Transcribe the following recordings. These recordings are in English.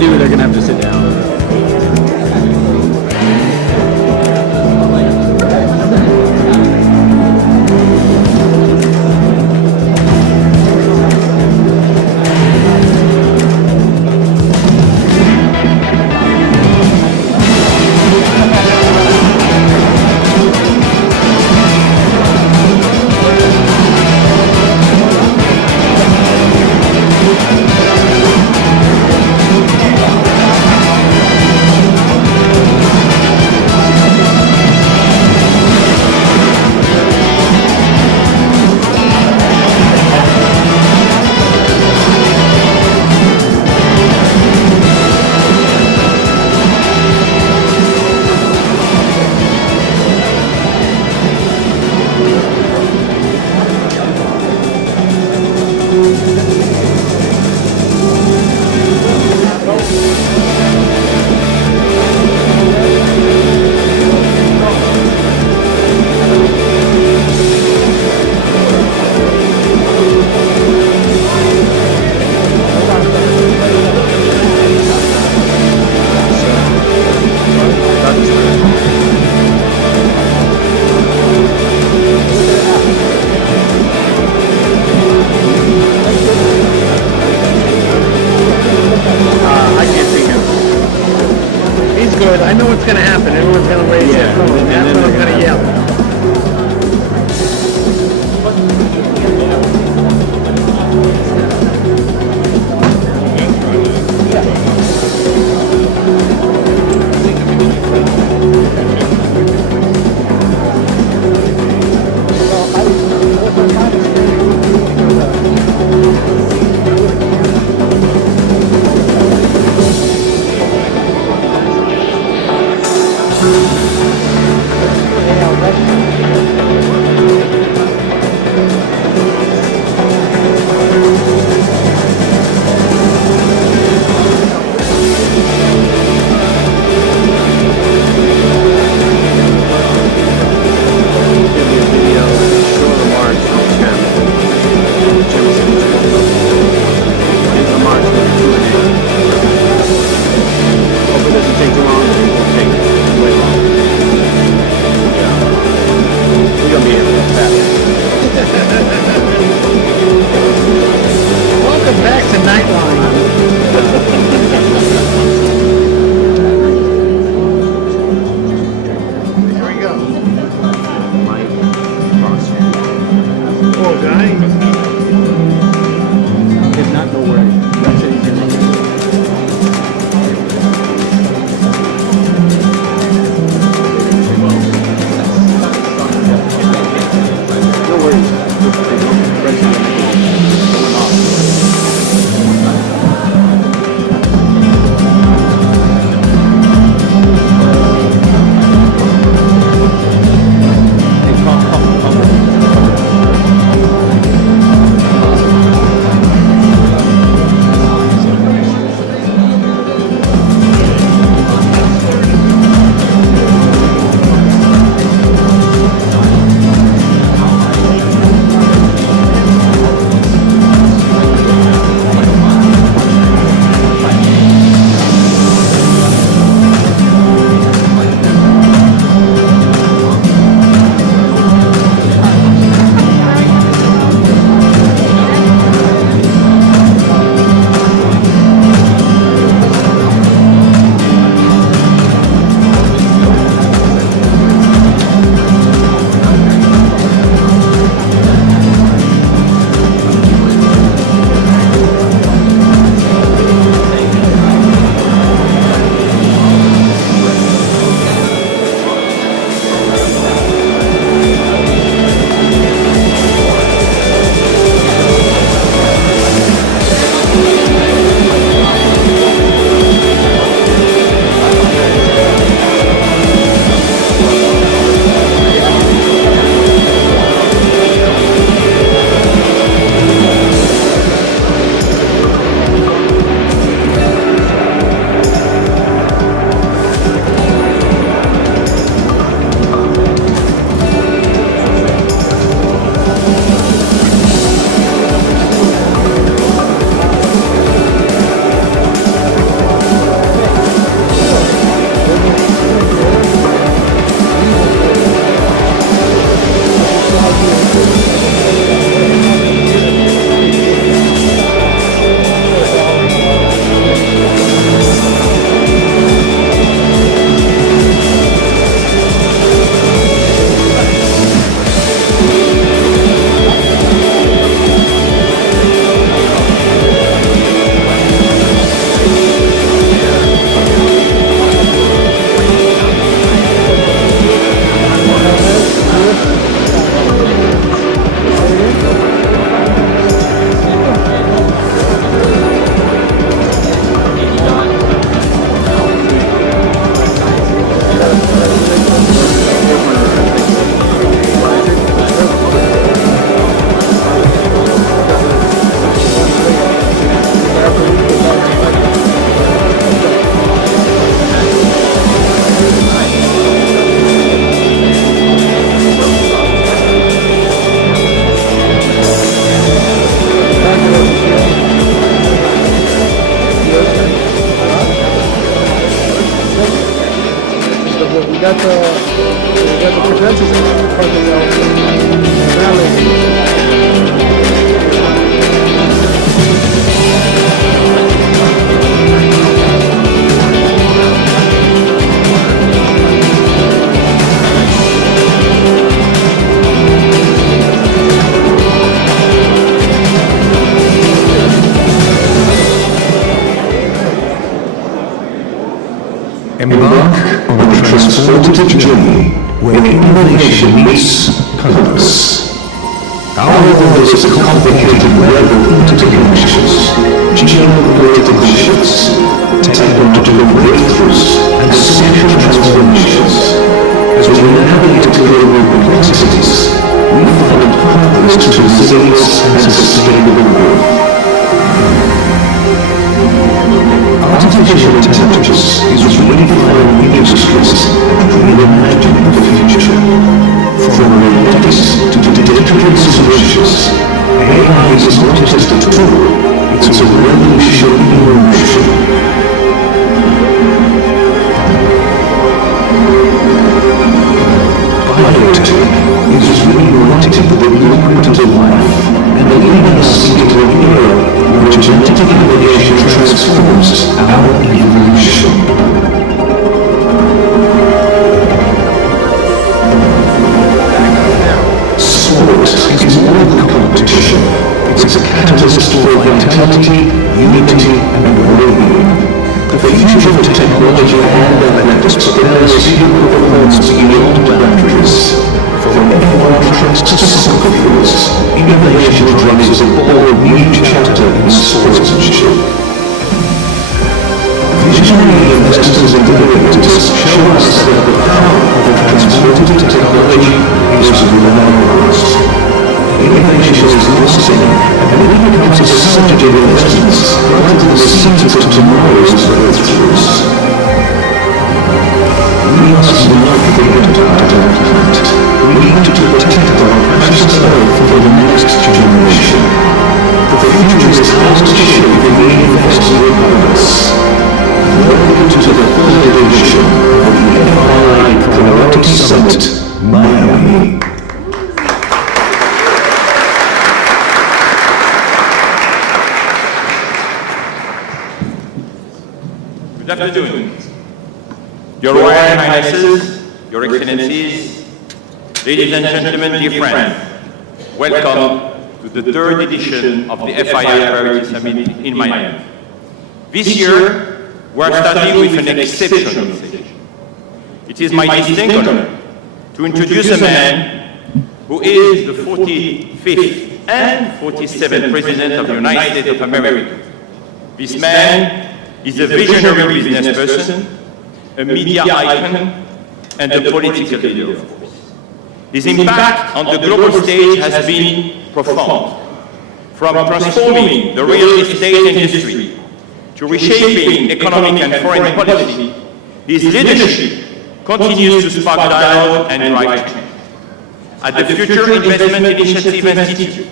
do, they're gonna have to sit down. I know what's going to happen. Everyone's going to raise their phone. That's what I'm going to yell. Welcome back to Nightline. Here we go. Poor guy. Did not know where that's it. No worries. Embark on a transformative journey where innovation meets purpose. Our world is a complicated web of interconnections, geopolitical shifts, technological breakthroughs, and social transformations. As we navigate global complexities, we find purpose to resilience and sustainable growth. Artificial intelligence is redefining industries and reimagining the future. From robotics to digital solutions, AI is not just a tool, it's a revolution in motion. Biotech is rewriting the blueprint of life and leading us into an era where genetic innovation transforms our evolution. Sport is more than competition. It's a catalyst for vitality, unity, and well-being. The future of technology and athletics prepares human performance beyond boundaries. From F1 tracks to soccer fields, innovation drives a bold new chapter in sportsmanship. Visionary investors and innovators show us that the power of transformative technology is relentless. Innovation is lasting, and when it becomes a surge of investments, planting the seeds of tomorrow's breakthroughs. We must not forget about our planet. We need to protect our precious earth for the next generation. The future is ours to shape if we invest with purpose. Welcome to the third edition of the FII Summit, Miami. Good afternoon. Your Royal Highnesses, Your Excellencies, ladies and gentlemen, dear friends, welcome to the third edition of the FII Summit in Miami. This year, we are starting with an exceptional session. It is my distinct honor to introduce a man who is the 45th and 47th President of the United States of America. This man is a visionary business person, a media icon, and a political leader, of course. His impact on the global stage has been profound. From transforming the real estate industry to reshaping economic and foreign policy, his leadership continues to spark dialogue and drive change. At the Future Investment Initiative Institute,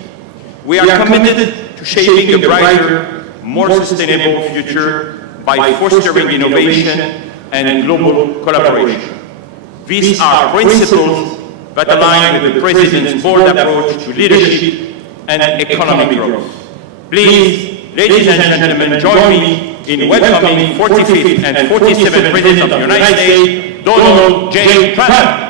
we are committed to shaping a brighter, more sustainable future by fostering innovation and global collaboration. These are principles that align with the President's bold approach to leadership and economic growth. Please, ladies and gentlemen, join me in welcoming 45th and 47th President of the United States, Donald J. Trump.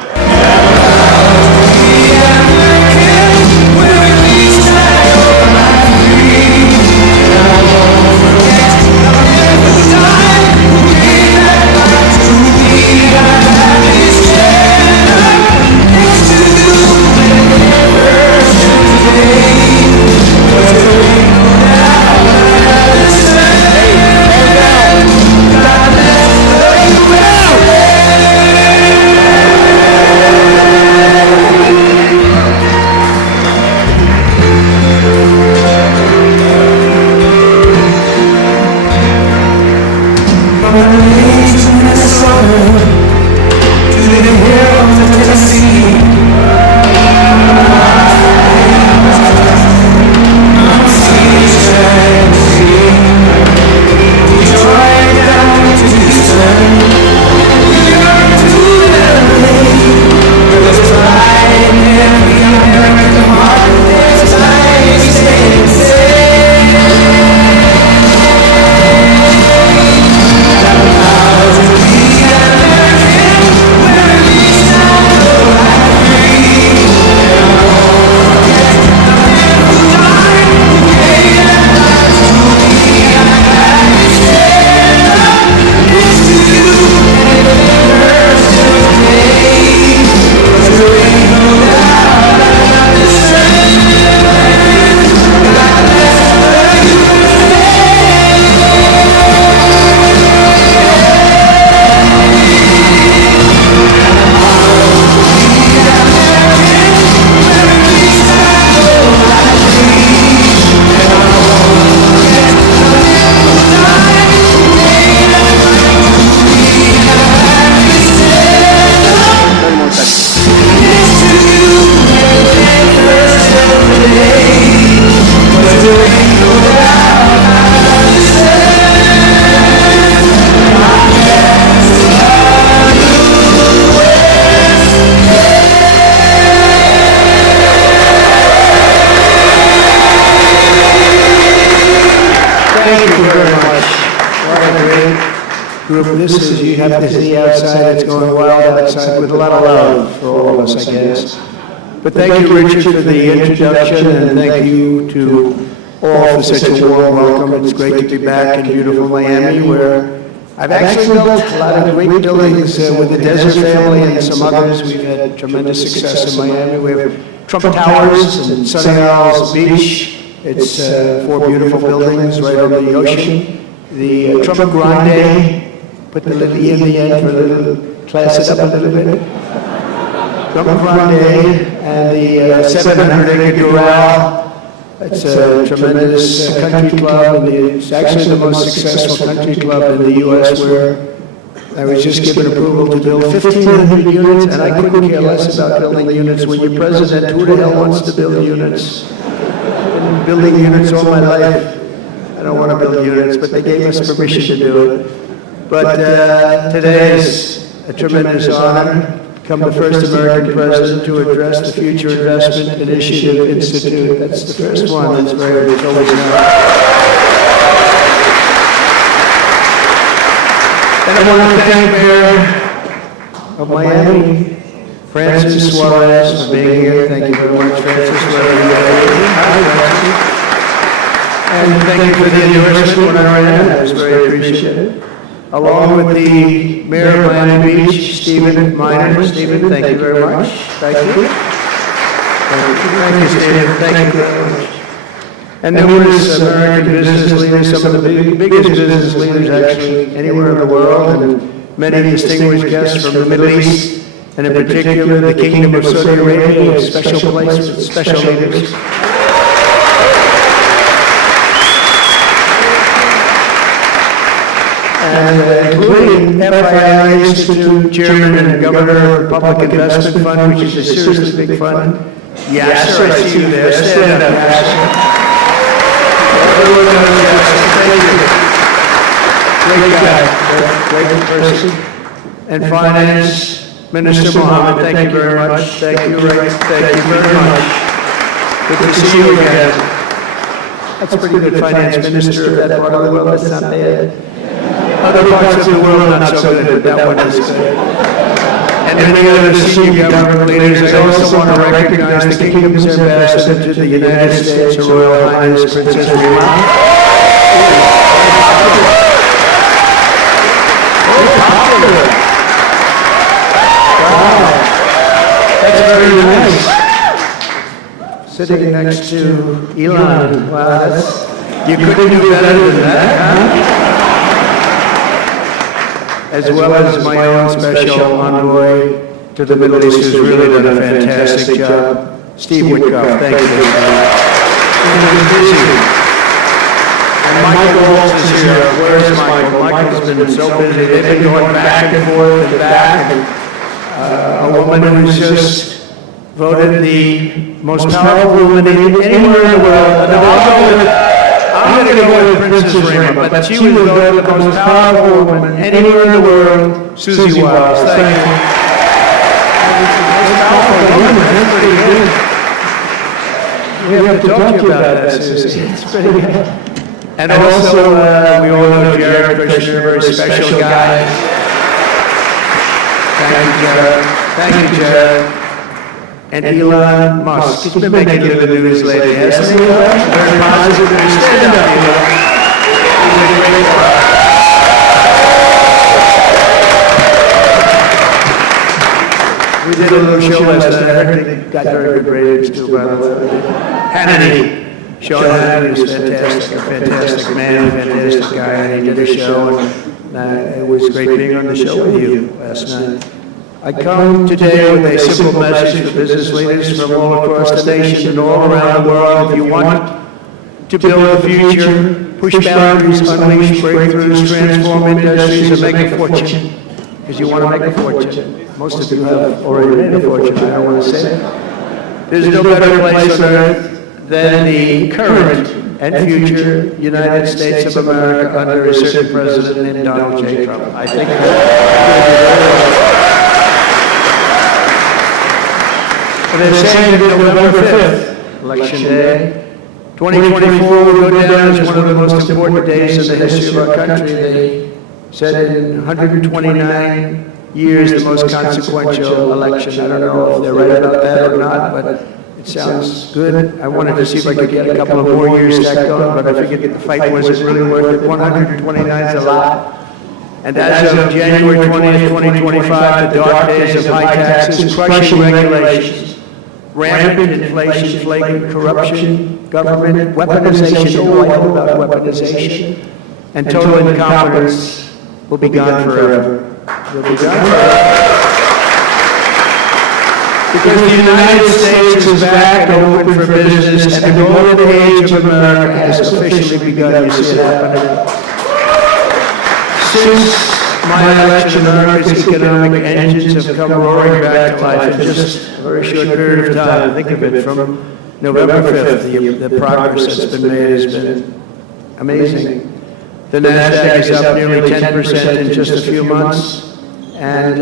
group. This is, you have to see outside, it's going wild outside with a lot of love for all of us, I guess. But thank you, Richard, for the introduction, and thank you to all for such a warm welcome. It's great to be back in beautiful Miami, where I've actually built a lot of great buildings with the Desert family and some others. We've had tremendous success in Miami. We have Trump Towers and Sunny Isles Beach. It's 4 beautiful buildings right over the ocean. The Trump Grande, put the little E in the end for a little, class it up a little bit. Trump Grande and the 700-acre Doral. It's a tremendous country club, and it's actually the most successful country club in the U.S., where I was just given approval to build 1,500 units, and I couldn't care less about building units. When you're president, who the hell wants to build units? I've been building units all my life. I don't want to build units, but they gave us permission to do it. But today is a tremendous honor. Become the first American president to address the Future Investment Initiative Institute. That's the first one. That's very it's always And I want to thank Mayor of Miami, Francis Suarez, for being here. Thank you very much, Francis. Hi, Francis. And thank you for the endorsement when I ran. That was very appreciated. Along with the Mayor of Miami Beach, Stephen Miner. Stephen, thank you very much. Thank you. Thank you, Stephen. Thank you very much. And numerous American business leaders, some of the biggest business leaders actually anywhere in the world, and many distinguished guests from the Middle East, and in particular the Kingdom of Saudi Arabia, a special place with special leaders. And including FII Institute Chairman and Governor of Public Investment Fund, which is a seriously big fund. Yasser, I see you there. Stand up, Yasser. Everyone knows Yasser. Thank you. Great guy, great person. And Finance Minister Mohammed, thank you very much. Thank you, Rick. Thank you very much. Good to see you again. That's a pretty good Finance Minister of that part of the world. That's not bad. Other parts of the world not so good, but that one is good. And many other senior government leaders, I also want to recognize the Kingdom's ambassador to the United States, Her Royal Highness Princess Rima. Wow, that's very nice. Sitting next to Elon. Wow, you couldn't do better than that, huh? As well as my own special envoy to the Middle East, who's really done a fantastic job, Steve Witkoff. Thank you. And Michael Waltz is here. Where's Michael? Michael's been so busy. They've been going back and forth and back. And, a woman who's just voted the most powerful woman anywhere in the world. No, I'm going to go with Princess Rima, but she was voted the most powerful woman anywhere in the world, Susie Wiles. Thank you. Most powerful woman, that's pretty good. We have to talk to you about that, Susie. It's pretty good. And also, we all know Jared Kushner, a very special guy. Thank you, Jared. Thank you, Jared. And Elon Musk. He's been making it in the news lately, hasn't he? Very positive. Stand up, Elon. We did a little show last night. I heard they got very good ratings too, by the way. Hannity. Sean Hannity was fantastic. A fantastic man, a fantastic guy. And he did a show, and it was great being on the show with you last night. I come today with a simple message for business leaders from all across the nation and all around the world. If you want to build a future, push boundaries, unleash breakthroughs, transform industries, and make a fortune, because you want to make a fortune. Most of you have already made a fortune, I don't want to say it. There's no better place on earth than the current and future United States of America under a certain president named Donald J. Trump. I think and they're saying that November 5th, Election Day, 2024 will go down as one of the most important days in the history of our country. said in 129 years, the most consequential election. I don't know if they're right about that or not, but it sounds good. I wanted to see if I could get a couple of more years stacked on, but I figured the fight wasn't really worth it. 129 is a lot. And as of January 20th, 2025, the dark days of high taxes, crushing regulations, rampant inflation, flagrant corruption, government weaponization, oh, I know about weaponization, and total incompetence will be gone forever. Will be gone forever. Because the United States is back and open for business, and the golden age of America has officially begun. You see it happening. Since my election, America's economic engines have come roaring back to life in just a very short period of time. Think of it, from November 5th, the progress that's been made has been amazing. The NASDAQ is up nearly 10% in just a few months, and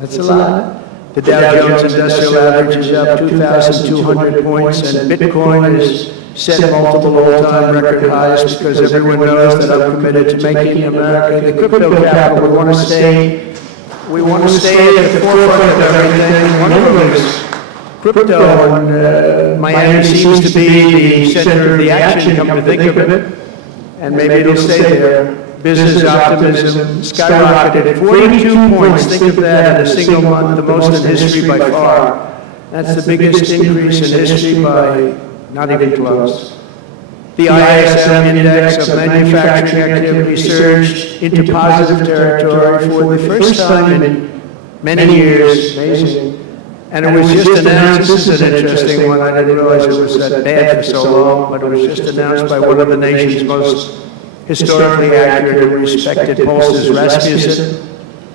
that's a lot. The Dow Jones Industrial Average is up 2,200 points, and Bitcoin is set multiple all-time record highs because everyone knows that I'm committed to making America the crypto capital. We want to stay at the forefront of everything. One of them is crypto, and Miami seems to be the center of the action, come to think of it, and maybe it'll stay there. Business optimism skyrocketed 42 points. Think of that in a single month, the most in history by far. That's the biggest increase in history by not even close. The ISM index of manufacturing activity surged into positive territory for the first time in many years. Amazing. And it was just announced, this is an interesting one, I didn't realize it was that bad for so long, but it was just announced by one of the nation's most historically accurate and respected pollsters, Rasmussen,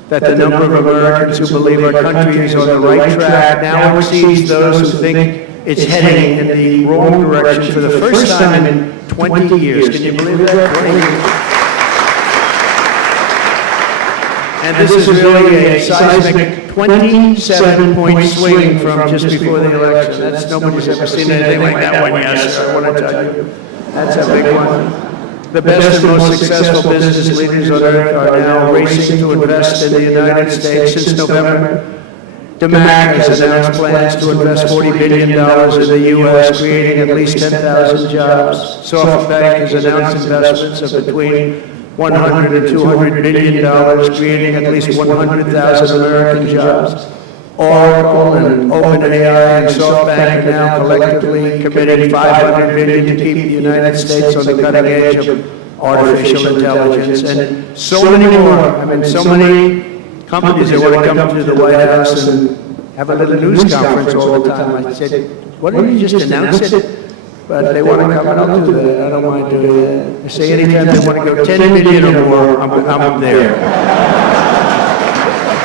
that the number of Americans who believe our country is on the right track now exceeds those who think it's heading in the wrong direction for the first time in 20 years. Can you believe that? 20 years. And this is really a seismic 27-point swing from just before the election. That's, nobody's ever seen anything like that one, yes, sir. I want to tell you. That's a big one. The best and most successful business leaders on earth are now racing to invest in the United States. Since November, DeMac has announced plans to invest $40 billion in the U.S., creating at least 10,000 jobs. SoftBank has announced investments of between $100 and $200 billion, creating at least 100,000 American jobs. Oracle and OpenAI and SoftBank now collectively committed $500 billion to keep the United States on the cutting edge of artificial intelligence, and so many more. I mean, so many companies that want to come to the White House and have a little news conference all the time. I said, why don't you just announce it? But they want to come, and I'll do that. I don't mind doing that. I say anytime they want to go 10 million or more, I'm there.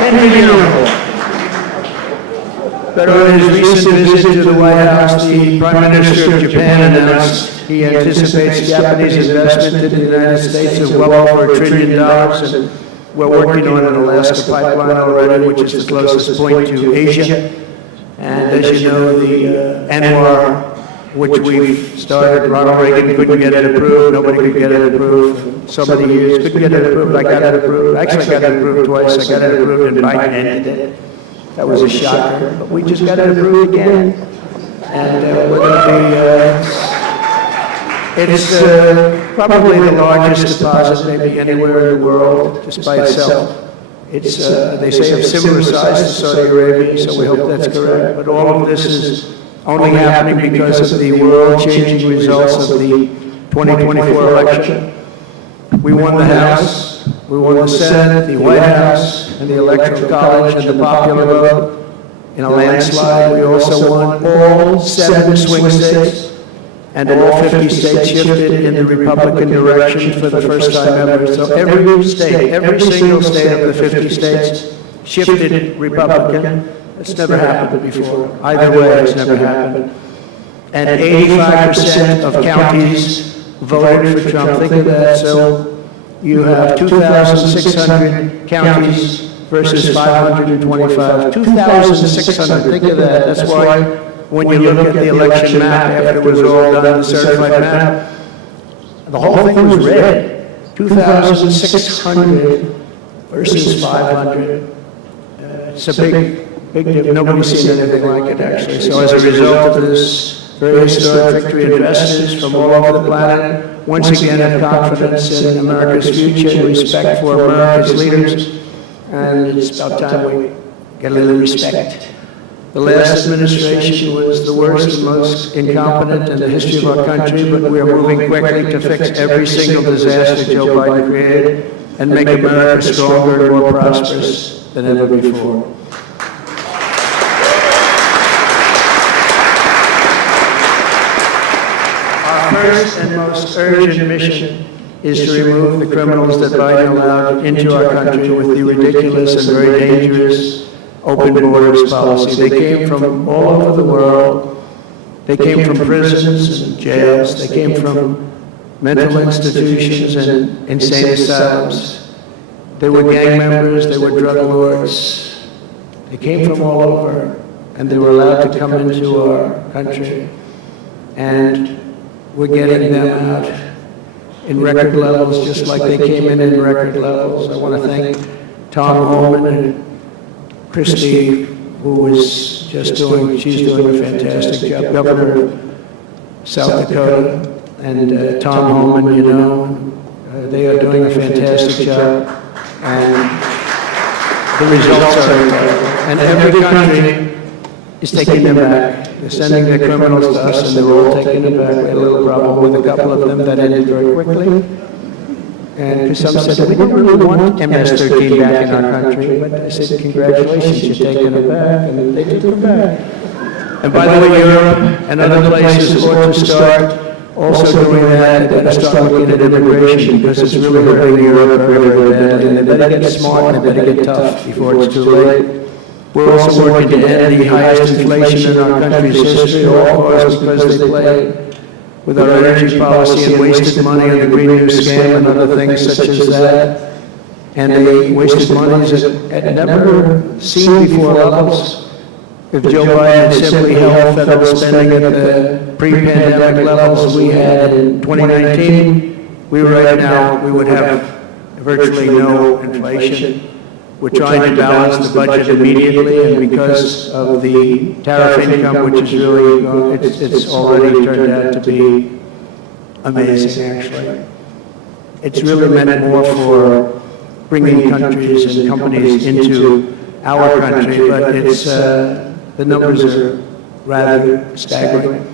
10 million or more. But on his recent visit to the White House, the Prime Minister of Japan announced he anticipates Japanese investment in the United States of well over $1 trillion, and we're working on an Alaska pipeline already, which is the closest point to Asia. And as you know, the ANWR, which we've started, Ronald Reagan couldn't get it approved, nobody could get it approved for so many years, couldn't get it approved, I got it approved, actually I got it approved twice, I got it approved and Biden ended it. That was a shocker, but we just got it approved again. And we're going to be, it's probably the largest deposit maybe anywhere in the world, just by itself. It's, they say, of similar size to Saudi Arabia, so we hope that's correct. But all of this is only happening because of the world-changing results of the 2024 election. We won the House, we won the Senate, the White House, and the Electoral College, and the popular vote in a landslide. We also won all 7 swing states, and all 50 states shifted in the Republican direction for the first time ever. So every state, every single state of the 50 states shifted Republican. It's never happened before. Either way, it's never happened. And 85% of counties voted for Trump. Think of that. So you have 2,600 counties versus 525. 2,600. Think of that. That's why when you look at the election map after it was all done, the certified map, the whole thing was red. 2,600 versus 500. It's a big difference. Nobody's seen anything like it, actually. So as a result of this very historic victory, investors from all over the planet once again have confidence in America's future and respect for America's leaders. And it's about time we get a little respect. The last administration was the worst and most incompetent in the history of our country, but we are moving quickly to fix every single disaster Joe Biden created and make America stronger and more prosperous than ever before. Our first and most urgent mission is to remove the criminals that Biden allowed into our country with the ridiculous and very dangerous open borders policy. They came from all over the world. They came from prisons and jails. They came from mental institutions and insane asylums. They were gang members. They were drug lords. They came from all over, and they were allowed to come into our country. And we're getting them out in record levels, just like they came in record levels. I want to thank Tom Homan and Christie, who was just she's doing a fantastic job, Governor of South Dakota, and Tom Homan, you know, they are doing a fantastic job, and the results are incredible. And every country is taking them back. They're sending their criminals to us, and they're all taking them back. We had a little problem with a couple of them that ended very quickly. And some said, we didn't really want MS-13 back in our country, but I said, congratulations, you're taking them back, and they took them back. And by the way, Europe and other places ought to start also doing that. They better start looking at immigration, because it's really hurting Europe very, very badly. And they better get smart, and they better get tough before it's too late. We're also working to end the highest inflation in our country's history, all caused because they played with our energy policy and wasted money on the Green New scam and other things such as that. And they wasted money at never seen before levels. If Joe Biden had simply held federal spending at the pre-pandemic levels we had in 2019, we right now would have virtually no inflation. We're trying to balance the budget immediately, and because of the tariff income, which is really, it's already turned out to be amazing, actually. It's really meant more for bringing countries and companies into our country, but it's, the numbers are rather staggering.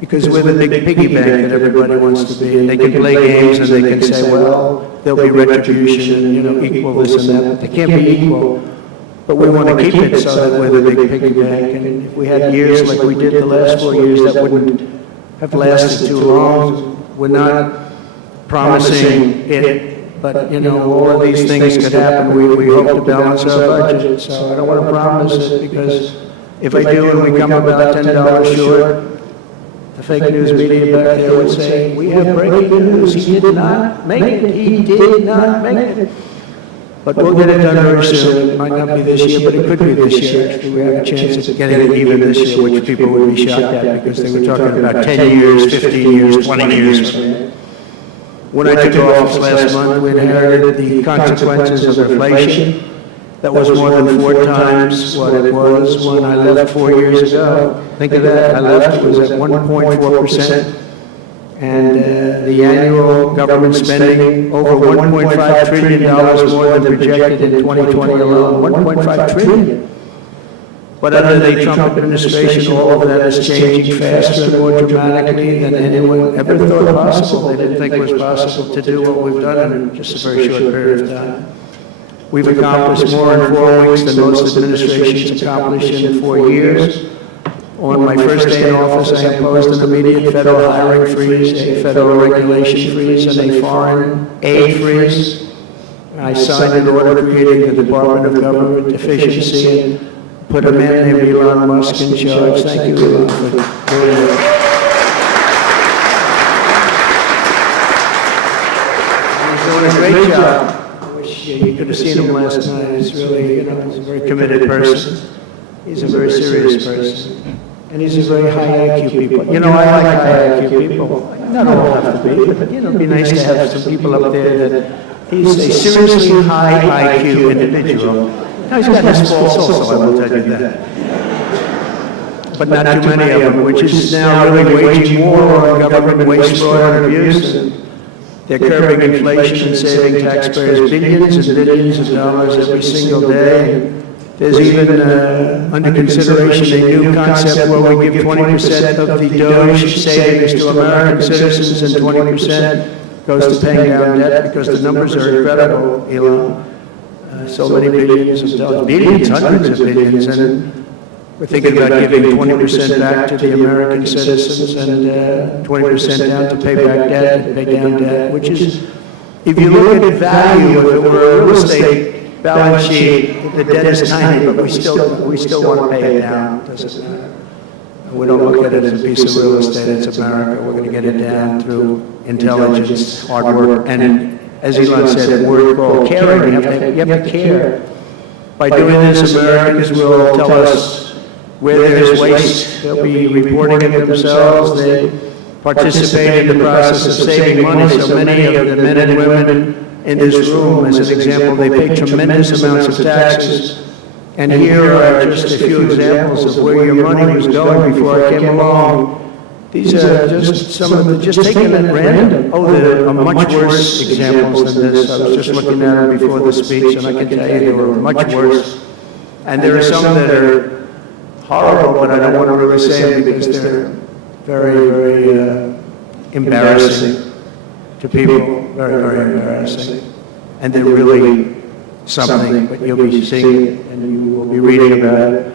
Because we're the big piggy bank that everybody wants to be, and they can play games and they can say, well, there'll be retribution and, you know, equal this and that. They can't be equal, but we want to keep it so that we're the big piggy bank. And if we had years like we did the last 4 years, that wouldn't have lasted too long. We're not promising it, but, you know, all of these things could happen. We hope to balance our budget, so I don't want to promise it, because if I do and we come about $10 short, the fake news media back there would say, we have breaking news, he did not make it, he did not make it. But we'll get it done very soon. It might not be this year, but it could be this year. Actually, we have a chance of getting it even this year, which people would be shocked at, because they were talking about 10 years, 15 years, 20 years. When I took office last month, we inherited the consequences of inflation. That was more than 4 times what it was when I left 4 years ago. Think of that, I left, it was at 1.4%. And the annual government spending over $1.5 trillion more than projected in 2020 alone, 1.5 trillion. But under the Trump administration, all of that is changing faster and more dramatically than anyone ever thought possible. They didn't think it was possible to do what we've done in just a very short period of time. We've accomplished more in 4 weeks than most administrations accomplished in 4 years. On my first day in office, I imposed an immediate federal hiring freeze, a federal regulation freeze, and a foreign aid freeze. I signed an order creating the Department of Government Efficiency and put a man named Elon Musk in charge. Thank you, Elon, for doing that. He's doing a great job. You could have seen him last night. He's really, you know, he's a very committed person. He's a very serious person. And these are very high IQ people. You know, I like high IQ people. Not all have to be, but, you know, it'd be nice to have some people up there that he's a seriously high IQ individual. Now, he's got his faults also, I will tell you that. But not too many of them, which is now really waging war on government waste, fraud, and abuse. And they're curbing inflation and saving taxpayers billions and billions of dollars every single day. There's even under consideration a new concept where we give 20% of the DOGE savings to American citizens and 20% goes to paying down debt, because the numbers are incredible, Elon. So many billions of dollars, billions, hundreds of billions, and we're thinking about giving 20% back to the American citizens and 20% down to pay back debt, and pay down debt, which is, if you look at value, if it were a real estate balance sheet, the debt is tiny, but we still want to pay it down. Doesn't matter. We don't look at it as a piece of real estate. It's America. We're going to get it down through intelligence, hard work, and as Elon said, a word called caring. You have to care. By doing this, Americans will tell us where there's waste. They'll be reporting it themselves. They participate in the process of saving money. So many of the men and women in this room, as an example, they pay tremendous amounts of taxes. And here are just a few examples of where your money was going before I came along. These are just some of the, just taken at random. Oh, there are much worse examples than this. I was just looking at them before the speech, and I can tell you they were much worse. And there are some that are horrible, but I don't want to really say them because they're very, very embarrassing to people. Very, very embarrassing. And they're really something, but you'll be seeing it and you will be reading about it.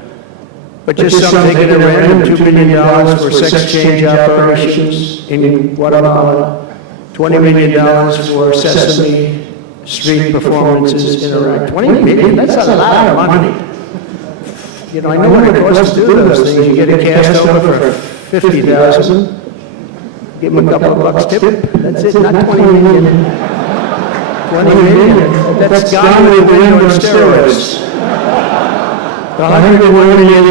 But just some taken at random, $2 million for sex change operations in Guatemala, $20 million for Sesame Street performances in Iraq. 20 million, that's a lot of money. You know, I know what it costs to do those things. You get a cast over for 50,000. Give them a couple of bucks tip. That's it, not 20 million. 20 million. That's gone with the wind on steroids. $101 million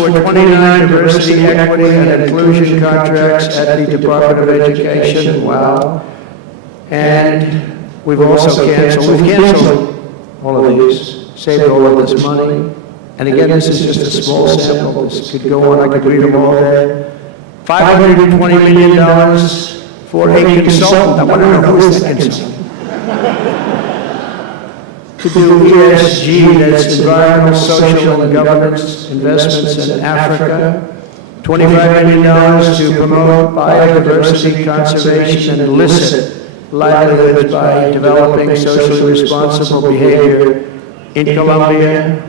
for 29 diversity, equity, and inclusion contracts at the Department of Education. Wow. And we've also canceled all of these, saved all of this money. And again, this is just a small sample. This could go on, I could read them all day. $520 million for a consultant. I want to know who is that consultant. To do ESG, that's environmental, social, and governance investments in Africa. $25 million to promote biodiversity conservation and illicit livelihoods by developing socially responsible behavior in Colombia.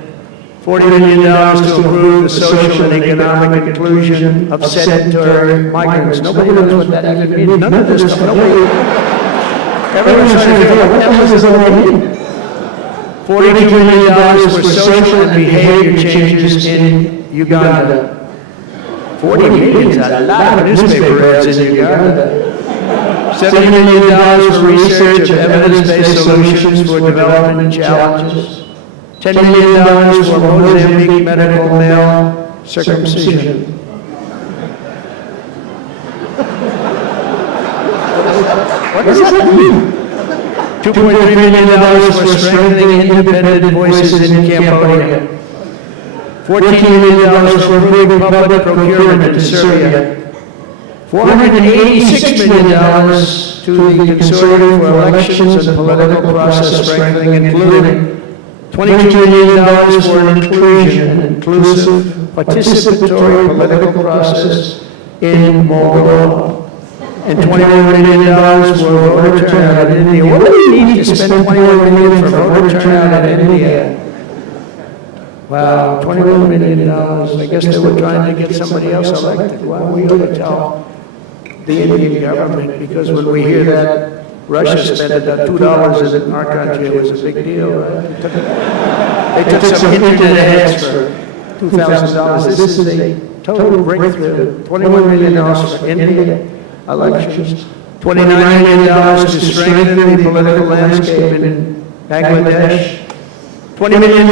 $40 million to improve the social and economic inclusion of sedentary migrants. Nobody knows what that even means. None of this stuff. Everyone's trying to figure out what the hell does this all mean. $42 million for social and behavior changes in Uganda. 40 million is a lot of newspaper ads in Uganda. $70 million for research of evidence-based solutions for development challenges. $10 million for Mozambique medical male circumcision. What does that mean? $2.3 million for strengthening independent voices in Cambodia. $14 million for improving public procurement in Serbia. $486 million to the Consortium for Elections and Political Process Strengthening, including $22 million for an inclusive, participatory political process in Moldova. And $21 million for voter turnout in India. What do we need to spend $21 million for voter turnout in India? Wow, $21 million. I guess they were trying to get somebody else elected. Well, we ought to tell the Indian government, because when we hear that Russia spent about $2 in our country, it was a big deal, right? They took some internet ads for $2,000. This is a total breakthrough. $21 million for India elections. $29 million to strengthen the political landscape in Bangladesh. $20 million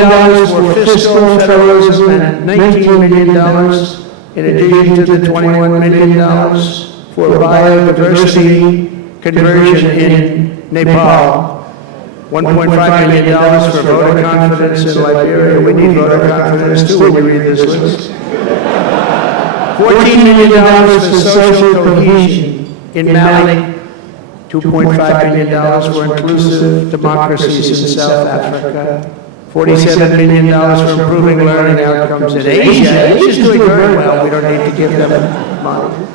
for fiscal federalism and $19 million in addition to the $21 million for biodiversity conversion in Nepal, $1.5 million for voter confidence in Liberia. We need voter confidence too when you read this list. $14 million for social cohesion in Mali, $2.5 million for inclusive democracies in South Africa, $47 million for improving learning outcomes in Asia. Asia's doing very well. We don't need to give them money.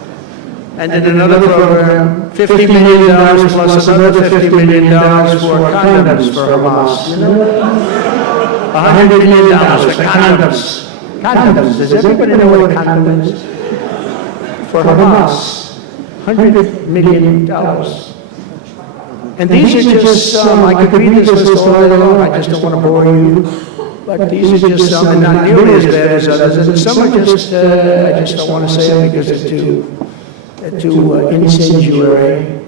And then another program, $50 million plus another $50 million for condoms for Hamas. You know? $100 million for condoms. Condoms. Does everybody know what a condom is? For Hamas. $100 million. And these are just some, I could read this list all day long, I just don't want to bore you. But these are just some, and not nearly as bad as others. And some are just, I just don't want to say them because they're too incendiary.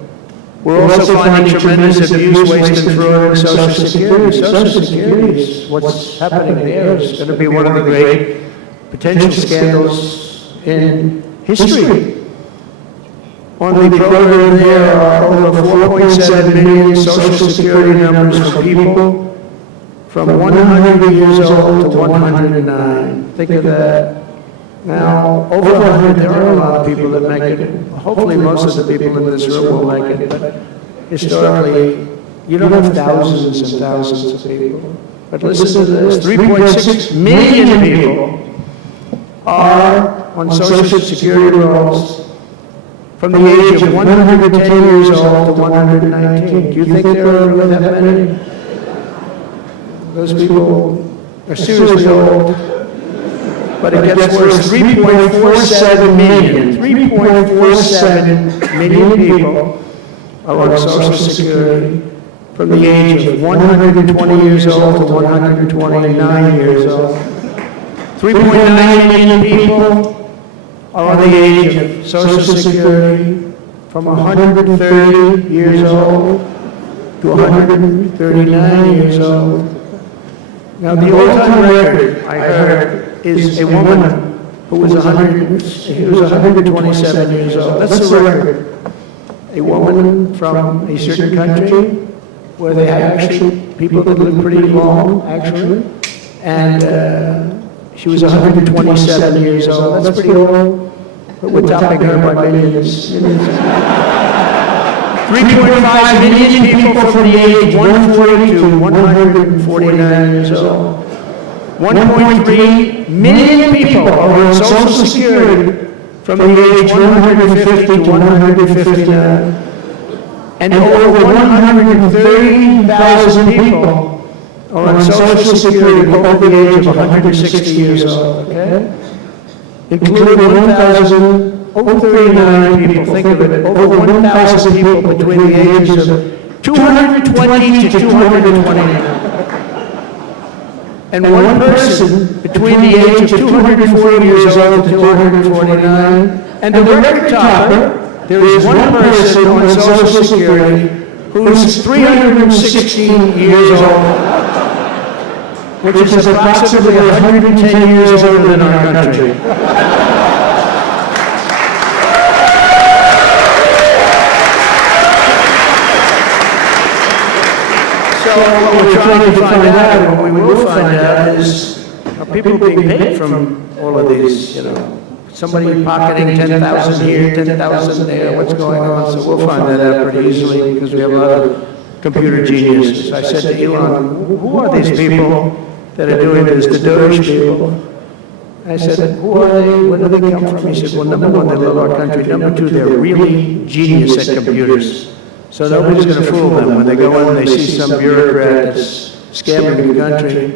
We're also finding tremendous abuse, waste, and fraud in Social Security. Social Security is what's happening there is going to be one of the great potential scandals in history. On the program there are over 4.7 million Social Security numbers for people from 100 years old to 109. Think of that. Now, over 100, there are a lot of people that make it. Hopefully, most of the people in this room will make it. But historically, you don't have thousands and thousands of people. But listen to this, 3.6 million people are on Social Security rolls from the age of 110 years old to 119. Do you think there are really that many? Those people are seriously old. But it gets worse. 3.47 million. 3.47 million people are on Social Security from the age of 120 years old to 129 years old. 3.9 million people are on the age of Social Security from 130 years old to 139 years old. Now, the all-time record, I heard, is a woman who was 127 years old. That's the record. A woman from a certain country where they have actually people that live pretty long, actually, and she was 127 years old. That's pretty old. But we're topping her by millions. 3.5 million people from the age of 140 to 149 years old. 1.3 million people are on Social Security from the age of 150 to 159. And over 130,000 people are on Social Security over the age of 160 years old, okay? Including over 39 people, think of it, over 1,000 people between the ages of 220 to 229. And one person between the age of 240 years old to 249. And the record topper, there is one person on Social Security who's 316 years old, which is approximately 110 years older than our country. So what we're trying to find out, and what we will find out, is are people being paid from all of these, you know? Somebody pocketing 10,000 here, 10,000 there, what's going on? So we'll find that out pretty easily because we have a lot of computer geniuses. I said to Elon, who are these people that are doing this, the Doge people? I said, who are they? Where do they come from? He said, well, number one, they love our country. Number two, they're really genius at computers. So nobody's going to fool them. When they go in, they see some bureaucrat that's scamming the country,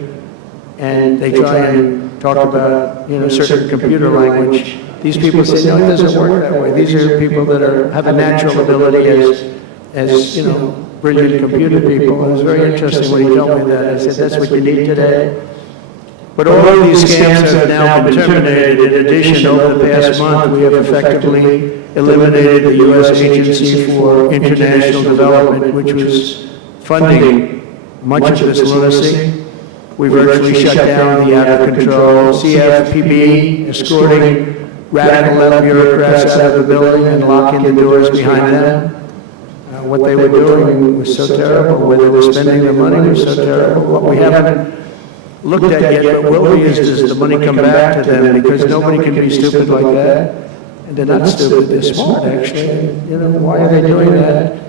and they try and talk about, you know, certain computer language. These people say, no, it doesn't work that way. These are people that have a natural ability as you know, brilliant computer people. It was very interesting when he told me that. I said, that's what you need today. But all of these scams have now been terminated. In addition, over the past month, we have effectively eliminated the U.S. Agency for International Development, which was funding much of this lunacy. We virtually shut down the out-of-control CFPB, escorting radical left bureaucrats out of the building and locking the doors behind them. What they were doing was so terrible, where they were spending the money was so terrible. What we haven't looked at yet, but will be, is does the money come back to them? Because nobody can be stupid like that. And they're not stupid, they're smart, actually. You know, why are they doing that?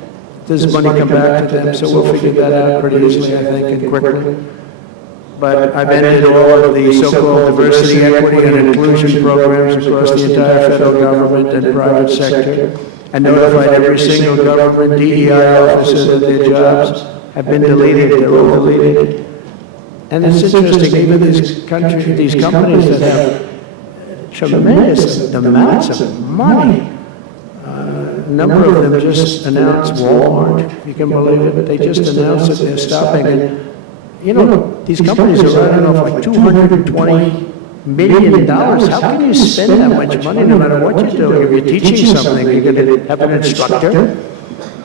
Does money come back to them? So we'll figure that out pretty easily, I think, and quickly. But I've ended all of the so-called diversity, equity, and inclusion programs across the entire federal government and private sector, and notified every single government DEI officer that their jobs have been deleted, they're all deleted. And it's interesting, even these companies that have tremendous amounts of money, a number of them just announced, Walmart, if you can believe it, they just announced that they're stopping. And, you know, these companies are running off like $220 million. How can you spend that much money no matter what you're doing? If you're teaching something, you're going to have an instructor,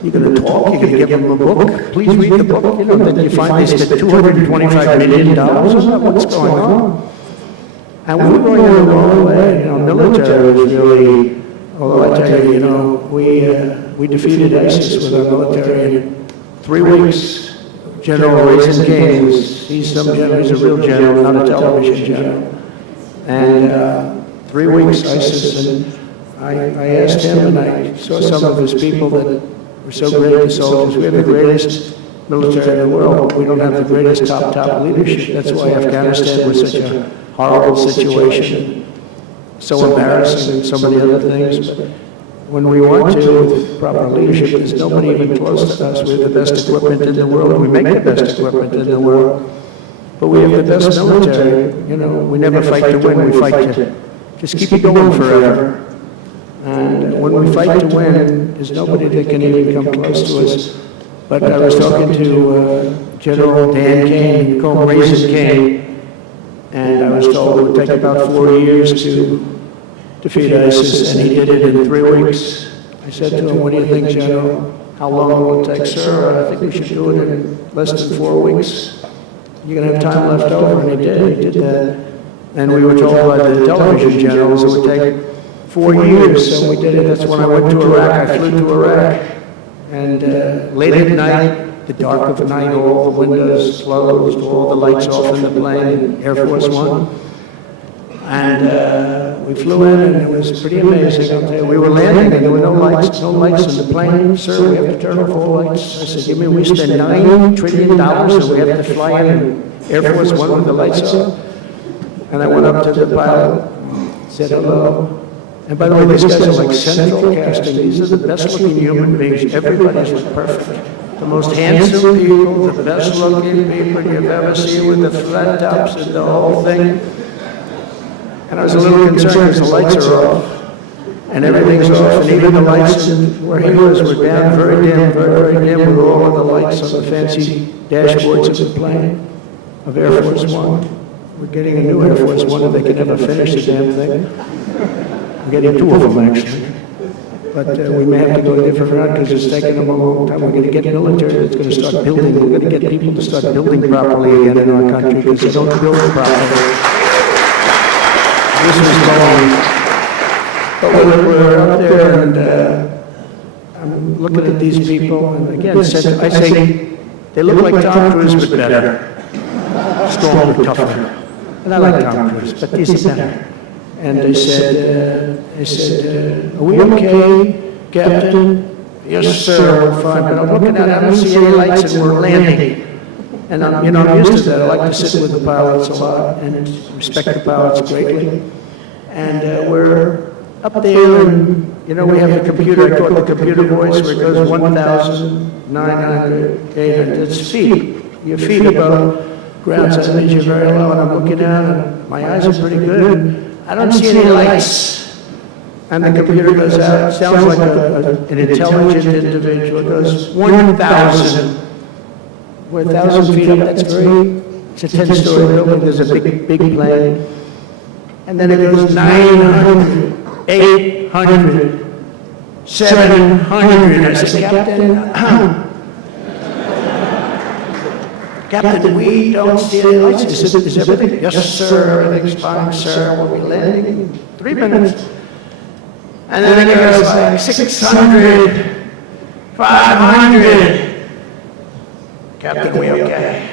you're going to talk, you're going to give them a book. Please read the book. You know, then you find they spent $225 million. What's going on? And we're going in the wrong way. You know, military is really, although I tell you, you know, we defeated ISIS with our military in 3 weeks. General Raisin King, he's a real general, not a television general. And 3 weeks ISIS, and I asked him, and I saw some of his people that were so great as soldiers. We have the greatest military in the world, but we don't have the greatest top leadership. That's why Afghanistan was such a horrible situation, so embarrassing, and so many other things. But when we want to, with proper leadership, there's nobody even close to us. We have the best equipment in the world. We make the best equipment in the world. But we have the best military. You know, we never fight to win. We fight to just keep it going forever. And when we fight to win, there's nobody that can even come close to us. But I was talking to General Dan Kane, we call him Raisin Kane, and I was told it would take about 4 years to defeat ISIS, and he did it in 3 weeks. I said to him, what do you think, General? How long will it take, sir? I think we should do it in less than 4 weeks. You're going to have time left over, and he did that. And we were told by the television generals it would take 4 years, and we did it. That's when I went to Iraq. I flew to Iraq, and late at night, the dark of the night, all the windows closed, all the lights off in the plane, Air Force One. And we flew in, and it was pretty amazing. I'll tell you, we were landing, and there were no lights in the plane. Sir, we have to turn off all lights. I said, we spend $9 trillion, and we have to fly in Air Force One with the lights off. And I went up to the pilot, said hello. And by the way, these guys are like central casting. These are the best-looking human beings. Everybody's perfect. The most handsome people, the best-looking people you've ever seen with the flat tops and the whole thing. And I was a little concerned because the lights are off, and everything's off, and even the lights where he was were down very dim, very dim, with all of the lights on the fancy dashboards of the plane, of Air Force One. We're getting a new Air Force One, and they can never finish the damn thing. We're getting 2 of them, actually. But we may have to go a different route because it's taking them a long time. We're going to get military that's going to start building. We're going to get people to start building properly again in our country because they don't build properly. This was going, but we're up there, and I'm looking at these people, and again, I say, they look like Tom Cruise, but better. Stronger, tougher. And I like Tom Cruise, but these are better. And they said, are we okay, Captain? Yes, sir, we're fine, but I'm looking at it, I don't see any lights, and we're landing. And I'm used to that. I like to sit with the pilots a lot and respect the pilots greatly. And we're up there, and we have a computer. I call it the computer voice, where it goes 1,900, 800. It's feet. Your feet above ground, so that means you're very low. And I'm looking down, and my eyes are pretty good. And I don't see any lights. And the computer goes out. It sounds like an intelligent individual. It goes 1,000. We're 1,000 feet up, it's a 10-story building, there's a big plane. And then it goes 900, 800, 700. I said, Captain, we don't see any lights. Is everything? Yes, sir, everything's fine, sir. We'll be landing in 3 minutes. And then it goes like 600, 500. Captain, we okay?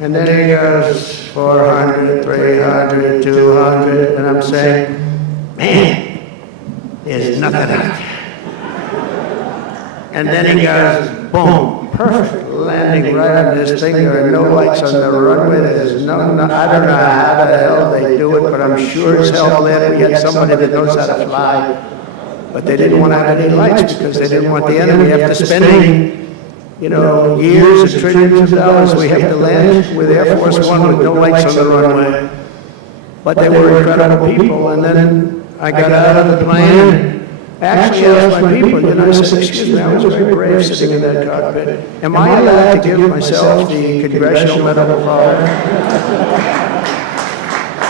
And then it goes 400, 300, 200, and I'm saying, man, there's nothing out there. And then he goes, boom, perfect landing right on this thing. There are no lights on the runway. There's no, I don't know how the hell they do it, but I'm sure as hell that we had somebody that knows how to fly. But they didn't want to have any lights because they didn't want the enemy after spending, you know, years and trillions of dollars. We have to land with Air Force One with no lights on the runway. But they were incredible people. And then I got out of the plane. Actually asked my people, you know, I said, excuse me, I was very brave sitting in that cockpit. Am I allowed to give myself the Congressional Medal of Honor?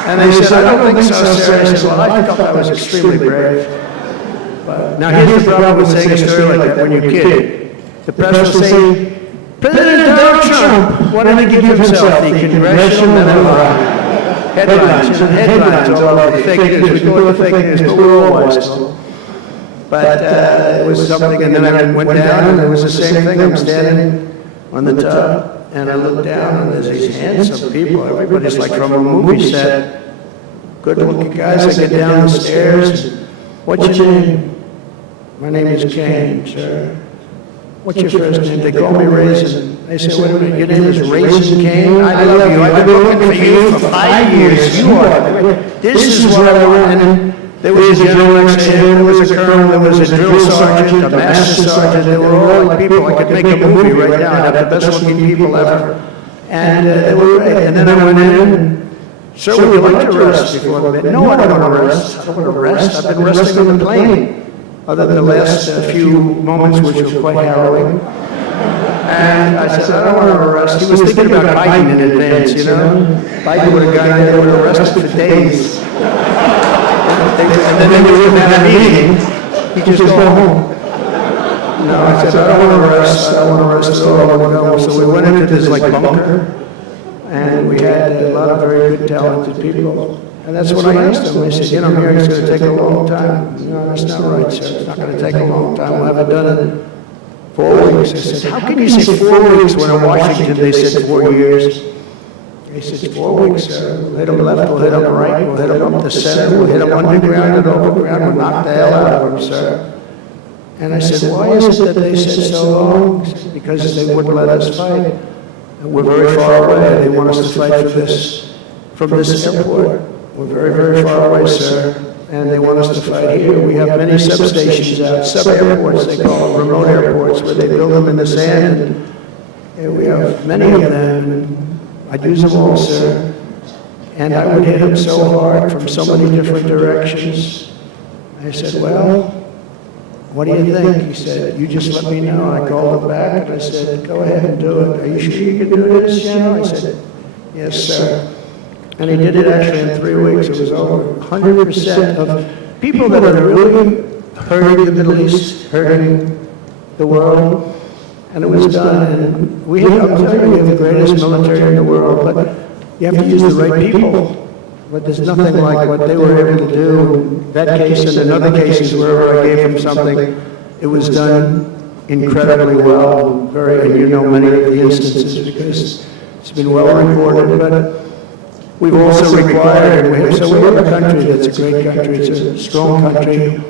And they said, I don't think so, sir. I said, well, I felt I was extremely brave. But now here's the problem with saying a story like that when you're a kid. The press will say, President Donald Trump wanted to give himself the Congressional Medal of Honor. Headlines, you know, headlines all over the fake news. We call it the fake news, but we're all wise. But it was something, and then I went down, and it was the same thing. I'm standing on the top, and I look down, and there's these handsome people. Everybody's like from a movie set. Good-looking guys. I get down the stairs. What's your name? My name is Kane, sir. What's your first name? They call me Raisin. They say, wait a minute, your name is Raisin Kane? I love you. I've been looking for you for 5 years. You are. This is what I want. And there was a general next to him, there was a colonel, there was a drill sergeant, a master sergeant. They were all like people I could make a movie right now. I have the best looking people ever. And they were great. And then I went in and, sir, would you like to rest before the bed? No, I don't want to rest. I don't want to rest. I've been resting on the plane. Other than the last few moments, which were quite harrowing. And I said, I don't want to rest. He was thinking about Biden in advance, you know? Biden would have gone there, they would have rested for days. And then they wouldn't have a meeting. He'd just go home. No, I said, I don't want to rest. I don't want to rest at all. I want to go. So we went into this like bunker. And we had a lot of very good, talented people. And that's what I asked them. I said, you know, I'm hearing it's going to take a long time. No, that's not right, sir. It's not going to take a long time. We'll have it done in 4 weeks. I said, how can you say 4 weeks when in Washington they said 4 years? They said, 4 weeks, sir. We'll hit them left, we'll hit them right, we'll hit them up the center, we'll hit them underground and overground, we'll knock the hell out of them, sir. And I said, why is it that they said so long? Because they wouldn't let us fight. And we're very far away. They want us to fight from this airport. We're very, very far away, sir, and they want us to fight here. We have many substations out, sub-airports, they call them, remote airports, where they build them in the sand, and we have many of them, and I'd use them all, sir. And I would hit them so hard from so many different directions. I said, well, what do you think? He said, you just let me know. I called him back, and I said, go ahead and do it. Are you sure you can do this, General? I said, yes, sir. And he did it actually in 3 weeks. It was over 100% of people that are really hurting the Middle East, hurting the world. And it was done. And we have, I'm telling you, we have the greatest military in the world, but you have to use the right people. But there's nothing like what they were able to do in that case and in other cases wherever I gave them something. It was done incredibly well. And you know many of the instances because it's been well reported. But we've also required, we have a country that's a great country, it's a strong country,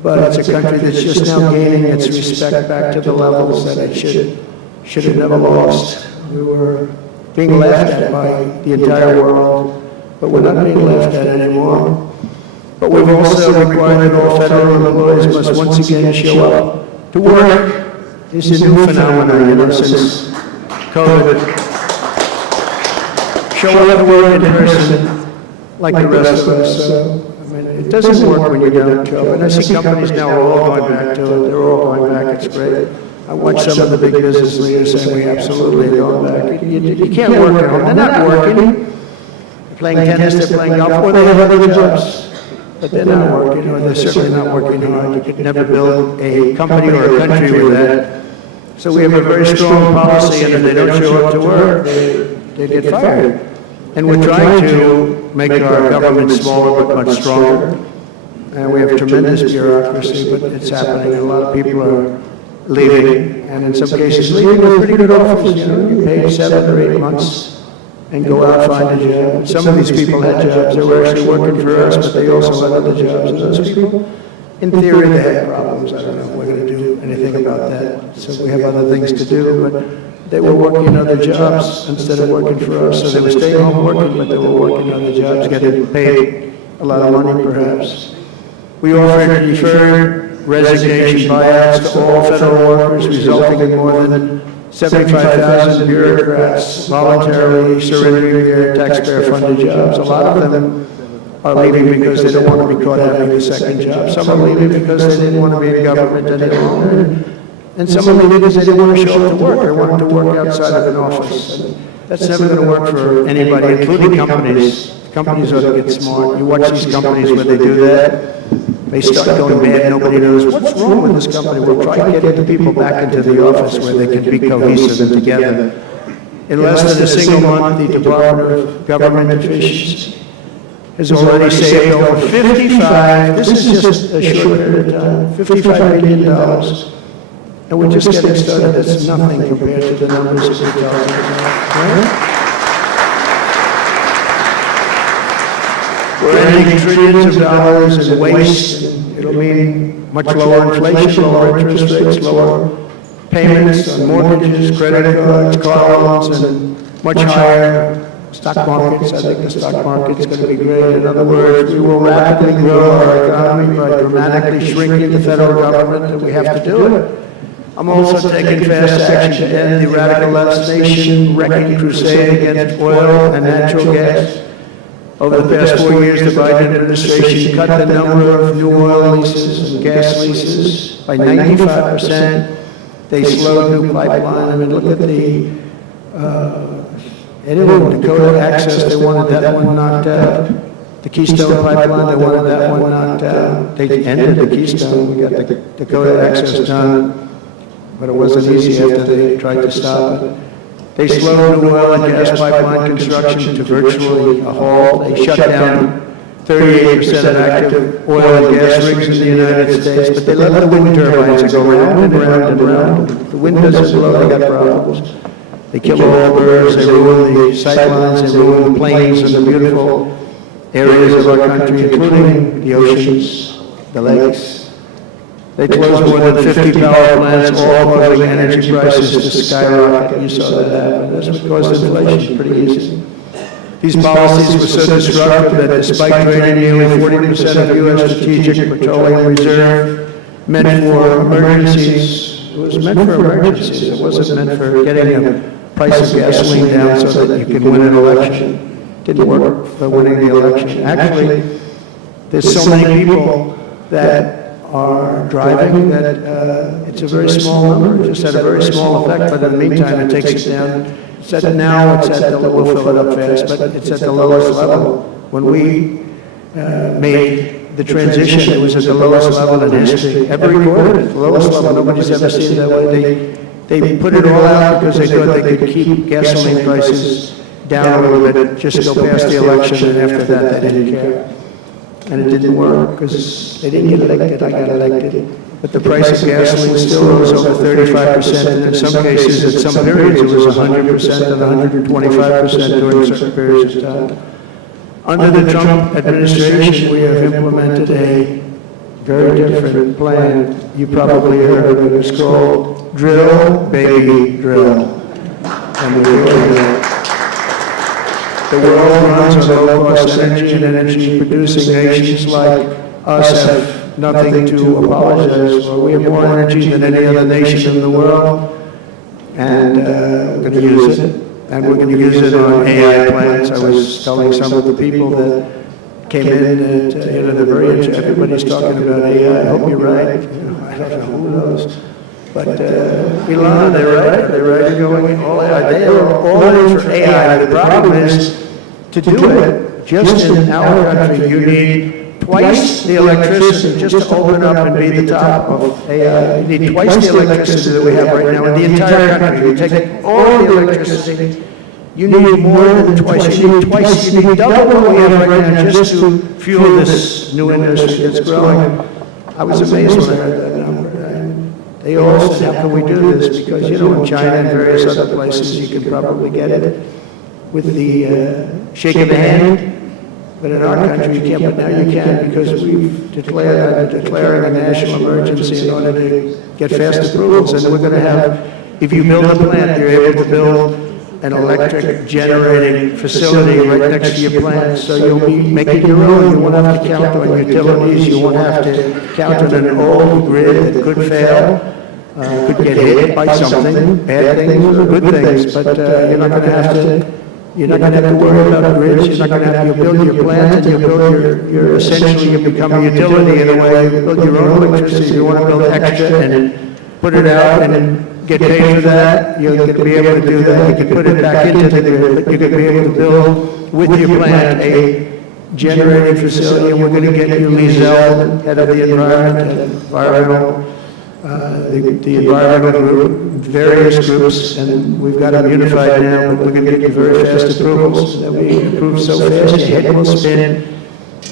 but it's a country that's just now gaining its respect back to the levels that it should have never lost. We were being laughed at by the entire world, but we're not being laughed at anymore. But we've also required that all federal employees must once again show up to work. It's a new phenomenon, you know, since COVID. Show up to work in person like the rest of us. I mean, it doesn't work when you don't show up. And I see companies now are all going back to it. They're all going back. It's great. I watch some of the big business leaders saying we absolutely are going back. You can't work at home. They're not working. They're playing tennis, they're playing golf, or they have other jobs. But they're not working, or they're certainly not working hard. You could never build a company or a country with that. So we have a very strong policy, and if they don't show up to work, they get fired. And we're trying to make our government smaller but much stronger. and we have tremendous bureaucracy, but it's happening. A lot of people are leaving, and in some cases leaving with pretty good offers. You know, you pay 7 or 8 months and go out and find a job. Some of these people had jobs. They were actually working for us, but they also had other jobs. And those people, in theory, they had problems. I don't know if we're going to do anything about that. So we have other things to do, but they were working other jobs instead of working for us. So they were staying home working, but they were working other jobs, getting paid a lot of money perhaps. We offered deferred resignation buyouts to all federal workers, resulting in more than 75,000 bureaucrats voluntarily surrendering their taxpayer-funded jobs. A lot of them are leaving because they don't want to be caught having a second job. Some are leaving because they didn't want to be in government any longer. And some are leaving because they didn't want to show up to work. They wanted to work outside of an office. And that's never going to work for anybody, including companies. Companies ought to get smart. You watch these companies where they do that, they start going bad, nobody knows what's wrong with this company. We'll try getting the people back into the office where they can be cohesive and together. In less than a single month, the Department of Government Efficiency has already saved over 55, this is just a short period of time, $55 billion. And we're just getting started. That's nothing compared to the numbers that we're talking about. Right? We're ending trillions of dollars in waste. It'll mean much lower inflation, lower interest rates, lower payments on mortgages, credit cards, car loans, and much higher stock markets. I think the stock market's going to be great. In other words, we will rapidly grow our economy by dramatically shrinking the federal government, and we have to do it. I'm also taking fast action to end the radical legislation wrecking crusade against oil and natural gas. Over the past 4 years, the Biden administration cut the number of new oil leases and gas leases by 95%. They slowed new pipeline. I mean, look at the, anyone, Dakota Access, they wanted that one knocked out. The Keystone Pipeline, they wanted that one knocked out. They ended the Keystone. We got the Dakota Access done, but it wasn't easy after they tried to stop it. They slowed new oil and gas pipeline construction to virtually a halt. They shut down 38% of active oil and gas rigs in the United States, but they let the wind turbines go round and round and round. The wind doesn't blow, they got problems. They kill all the birds, they ruin the sightlines, they ruin the plains and the beautiful areas of our country, including the oceans, the lakes. They closed more than 50 power plants, all causing energy prices to skyrocket. You saw that happen. That's what caused inflation, pretty easy. These policies were so destructive that despite draining nearly 40% of U.S. strategic petroleum reserve, meant for emergencies, it was meant for emergencies. It wasn't meant for getting the price of gasoline down so that you can win an election. It didn't work for winning the election. Actually, there's so many people that are driving that it's a very small number. It just had a very small effect, but in the meantime, it takes it down. It's at now, it's at the, we'll fill it up fast, but it's at the lowest level. When we made the transition, it was at the lowest level in history, ever recorded, the lowest level. Nobody's ever seen it that way. They put it all out because they thought they could keep gasoline prices down a little bit, just go past the election, and after that, they didn't care. And it didn't work because they didn't get elected, I got elected. But the price of gasoline still rose over 35%, and in some cases, at some periods, it was 100% and 125% during certain periods of time. Under the Trump administration, we have implemented a very different plan. You probably heard of it. It's called Drill, Baby, Drill. And we're doing that. The world runs on low-cost energy, and energy-producing nations like us have nothing to apologize for. We have more energy than any other nation in the world, and we're going to use it. And we're going to use it on AI plants. I was telling some of the people that came in that, they're very interested. Everybody's talking about AI. I hope you're right. I don't know, who knows. But Elon, they're right. They're going all AI. They are all in for AI. The problem is, to do it, just in our country, you need twice the electricity just to open up and be the top of AI. You need twice the electricity that we have right now in the entire country. You take all the electricity you need more than twice. You need twice, you need double what we have right now just to fuel this new industry that's growing. I was amazed when I heard that number. They all said, how can we do this? Because, you know, in China and various other places, you can probably get it with the shake of the hand. But in our country, you can't, but now you can because we've declaring a national emergency in order to get fast approvals. And we're going to have, if you build a plant, you're able to build an electric generating facility right next to your plant. So you'll be making your own. You won't have to count on utilities. You won't have to count on an old grid that could fail. Could get hit by something, bad things or good things, but you're not going to have to worry about grids. You're not going to have to build your plant, and you build your essentially you become a utility in a way. You build your own electricity. You want to build extra and put it out and get paid for that. You're going to be able to do that. You can put it back into the grid, but you're going to be able to build with your plant a generating facility, and we're going to get you Lee Zeldin, head of the environment and environmental. The environmental group, various groups, and we've got them unified now, but we're going to get you very fast approvals. They'll be approved so fast, your head will spin,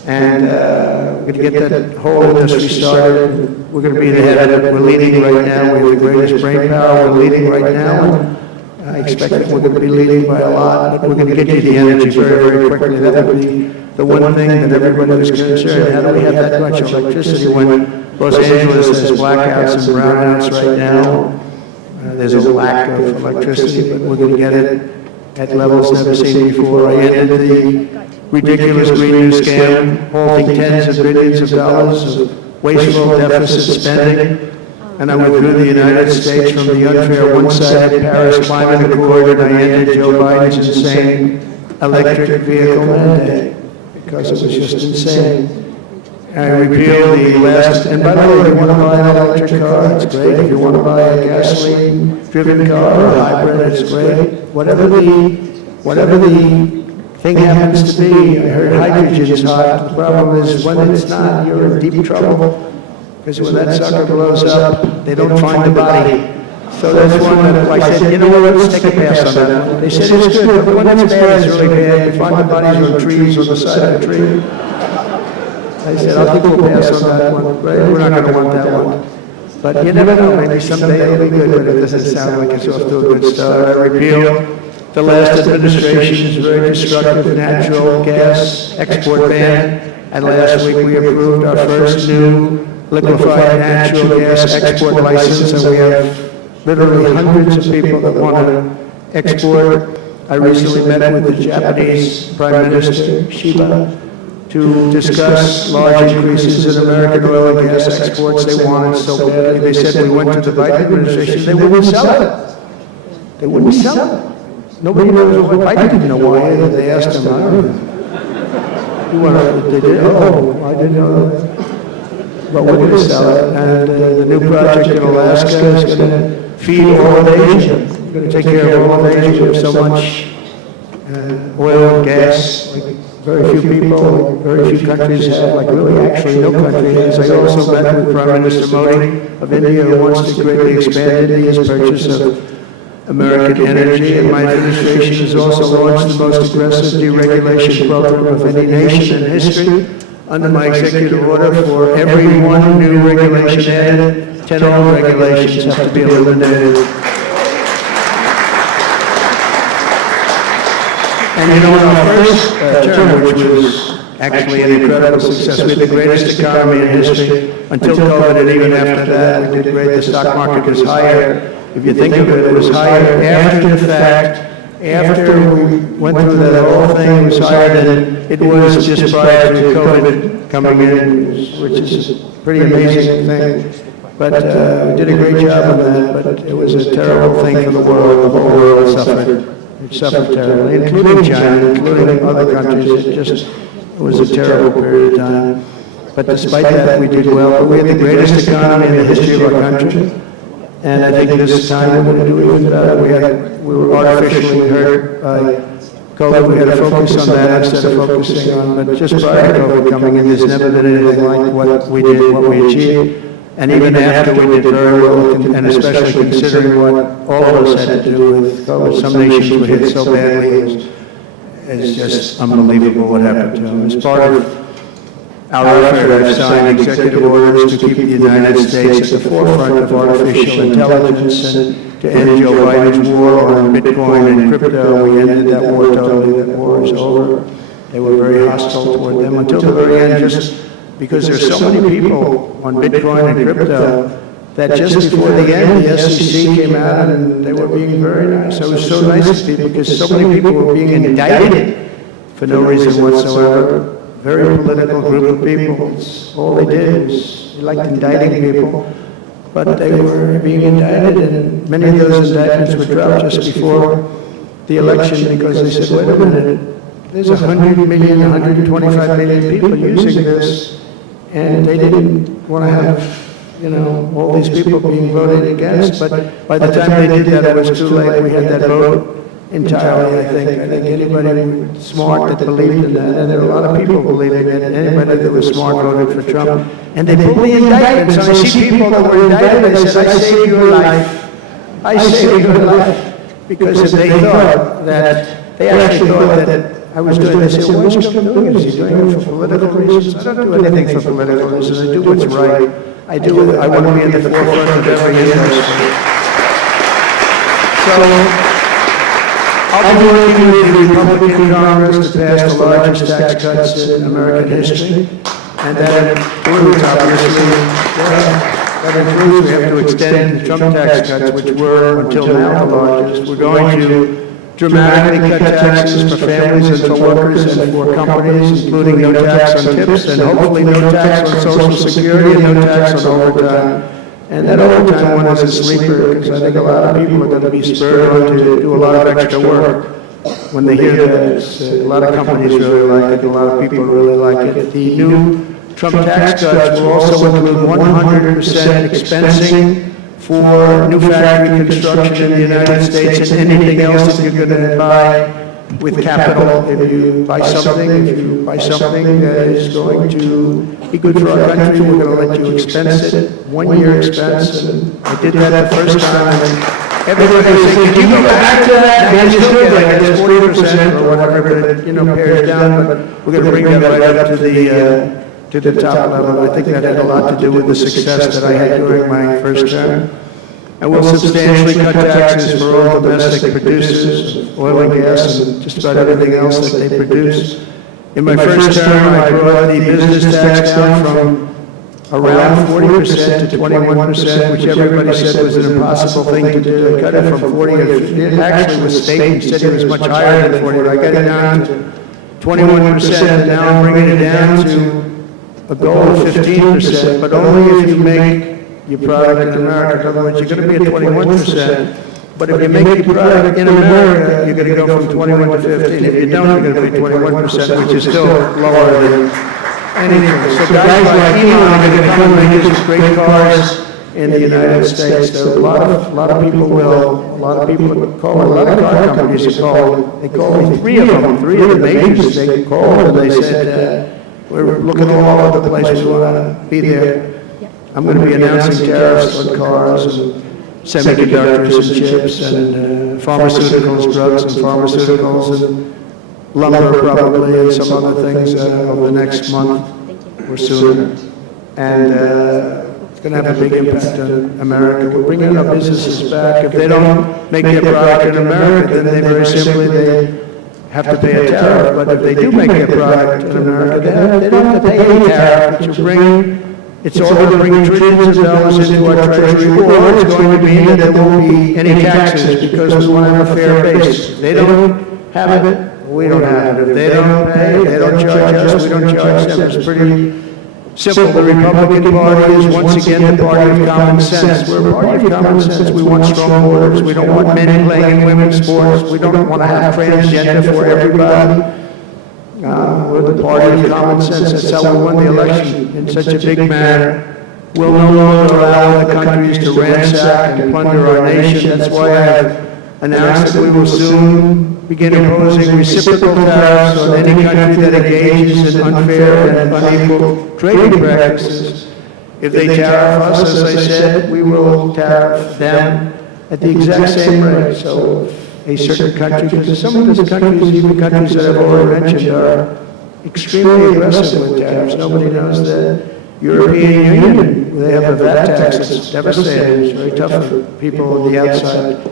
and we're going to get that whole industry started. We're going to be the head of it. We're leading right now. We have the greatest brain power. We're leading right now. I expect that we're going to be leading by a lot, but we're going to get you the energy very, very quickly. That would be the one thing that everybody was concerned. How do we have that much electricity when Los Angeles has blackouts and brownouts right now? There's a lack of electricity, but we're going to get it at levels never seen before. I ended the ridiculous Green New scam, halting tens of billions of dollars of wasteful deficit spending. And I withdrew the United States from the unfair one-sided Paris Climate Accord, and I ended Joe Biden's insane electric vehicle mandate because it was just insane. I repealed the last, and by the way, if you want to buy an electric car, it's great. If you want to buy a gasoline-driven car or a hybrid, it's great. Whatever the thing happens to be, I heard hydrogen is hot. The problem is when it's not, you're in deep trouble. Because when that sucker blows up, they don't find the body. So that's one that I said, you know what, let's take a pass on that one. They said it's good, but when it's bad, it's really bad. You find the bodies on trees on the side of the tree. I said, I think we'll pass on that one. Right? We're not going to want that one. But you never know, maybe someday it'll be good, but it doesn't sound like it's off to a good start. I repeal the last administration's very destructive natural gas export ban. And last week we approved our first new liquefied natural gas export license, and we have literally hundreds of people that want to export. I recently met with the Japanese Prime Minister, Shiba, to discuss large increases in American oil and gas exports. They wanted so badly. They said we went to the Biden administration, they wouldn't sell it. They wouldn't sell it. Nobody knows what Biden didn't know why. They asked him, I don't know. You want to, they did, oh, I didn't know that. But we're going to sell it, and the new project in Alaska is going to feed all of Asia. We're going to take care of all of Asia. We have so much oil and gas, like very few people, like very few countries have, like really actually no country has. I also met with Prime Minister Modi of India, who wants to greatly expand India's purchase of American energy, and my administration has also launched the most aggressive deregulation program of any nation in history. Under my executive order, for every one new regulation added, 10 old regulations have to be eliminated. And you know, in our first term, which was actually an incredible success, we had the greatest economy in history until COVID, and even after that, we did great. The stock market was higher. If you think of it, it was higher after the fact. After we went through that whole thing, it was higher than it was just prior to COVID coming in, which is a pretty amazing thing. But we did a great job on that, but it was a terrible thing for the world. The whole world suffered. It suffered terribly, including China, including other countries. It was a terrible period of time. But despite that, we did well. But we had the greatest economy in the history of our country. And I think this time we're going to do even better. We were artificially hurt by COVID. We had to focus on that instead of focusing on, but just prior to COVID coming in, there's never been anything like what we did, what we achieved. And even after we did very well, and especially considering what all of us had to do with COVID, some nations were hit so badly, it's just unbelievable what happened to them. As part of our effort, I've signed executive orders to keep the United States at the forefront of artificial intelligence and to end Joe Biden's war on Bitcoin and crypto. We ended that war totally. That war is over. They were very hostile toward them until the very end, just because there's so many people on Bitcoin and crypto that just before the end, the SEC came out and they were being very nice. I was so nice to people because so many people were being indicted for no reason whatsoever. Very political group of people. It's all they did was they liked indicting people, but they were being indicted, and many of those indictments were dropped just before the election because they said, wait a minute, there's 100 million, 125 million people using this, and they didn't want to have, all these people being voted against, but by the time they did that, it was too late. We had that vote entirely, I think. I think anybody smart that believed in that, and there were a lot of people believing it, anybody that was smart voted for Trump. And they pulled the indictments. I see people that were indicted, they said, I saved your life. I saved your life. Because if they thought that, they actually thought that I was doing this, they said, why is Trump doing this? Is he doing it for political reasons? I don't do anything for political reasons. I do what's right. I want to be at the forefront of every industry. So, I'll be working with the Republican Congress to pass the largest tax cuts in American history, and that includes, obviously, we have to extend the Trump tax cuts, which were, until now, the largest. We're going to dramatically cut taxes for families and for workers and for companies, including no tax on tips, and hopefully no tax on Social Security and no tax on overtime. And that overtime one is a sleeper, because I think a lot of people are going to be spurred on to do a lot of extra work when they hear that. A lot of companies really like it, a lot of people really like it. The new Trump tax cuts will also include 100% expensing for new factory construction in the United States and anything else that you're going to buy with capital. If you buy something that is going to be good for our country, we're going to let you expense it, 1 year expense. And I did that the first time, and everybody was saying, can you go back to that? And you're still getting it, it's 40% or whatever, but it, pares down, but we're going to bring that right up to the top level. I think that had a lot to do with the success that I had during my first term. And we'll substantially cut taxes for all domestic producers of oil and gas and just about everything else that they produce. In my first term, I brought the business tax down from around 40% to 21%, which everybody said was an impossible thing to do. I cut it from 40 to 50. It actually was state, he said it was much higher than 40, but I got it down to 21%, and now I'm bringing it down to a goal of 15%, but only if you make your product in America. In other words, you're going to be at 21%, but if you make your product in America, you're going to go from 21 to 15. If you don't, you're going to be 21%, which is still lower than anything. So guys like Elon are going to come and make these great cars in the United States. So a lot of people will, a lot of people call, a lot of car companies have called. They called me, three of the majors. They called and they said, we're looking all over the place. We want to be there. I'm going to be announcing tariffs on cars and semiconductors and chips and pharmaceuticals, drugs and pharmaceuticals and lumber probably and some other things over the next month or sooner. And it's going to have a big impact on America. We're bringing our businesses back. If they don't make their product in America, then they very simply they have to pay a tariff. But if they do make their product in America, they don't have to pay any tariff, which will bring. It's all going to bring trillions of dollars into our treasury, or it's going to mean that there won't be any taxes because we want to have a fair base. If they don't have it, we don't have it. If they don't pay, they don't charge us, we don't charge them. It's pretty simple. The Republican Party is once again the party of common sense. We're a party of common sense. We want strong borders. We don't want men playing in women's sports. We don't want to have transgender for everybody. We're the party of common sense. That's how we won the election in such a big manner. We'll no longer allow other countries to ransack and plunder our nation. That's why I've announced that we will soon begin imposing reciprocal tariffs on any country that engages in unfair and unequal trading practices. If they tariff us, as I said, we will tariff them at the exact same rate. So a certain country, because some of these countries, even countries that I've already mentioned, are extremely aggressive with tariffs. Nobody knows that. European Union, they have a VAT tax that's devastating. It's very tough for people on the outside.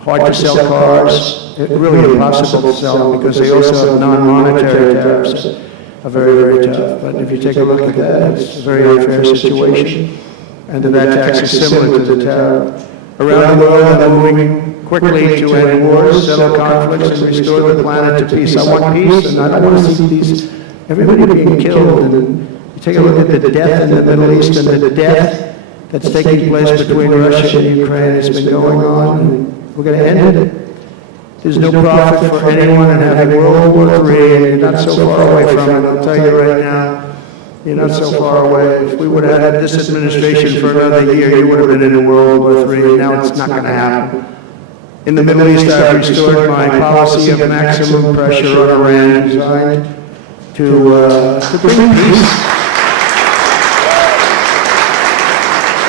Hard to sell cars, really impossible to sell them because they also have non-monetary tariffs that are very, very tough. But if you take a look at that, it's a very unfair situation. And the VAT tax is similar to the tariff. Around the world, they're moving quickly to end wars, settle conflicts, and restore the planet to peace. I want peace, and I don't want to see everybody being killed. And you take a look at the death in the Middle East and the death that's taking place between Russia and Ukraine. It's been going on, and we're going to end it. There's no profit for anyone in having World War III, and you're not so far away from it. I'll tell you right now, you're not so far away. If we would have had this administration for another year, you would have been in World War III, and now it's not going to happen. In the Middle East, I've restored my policy of maximum pressure on Iran, designed to bring peace.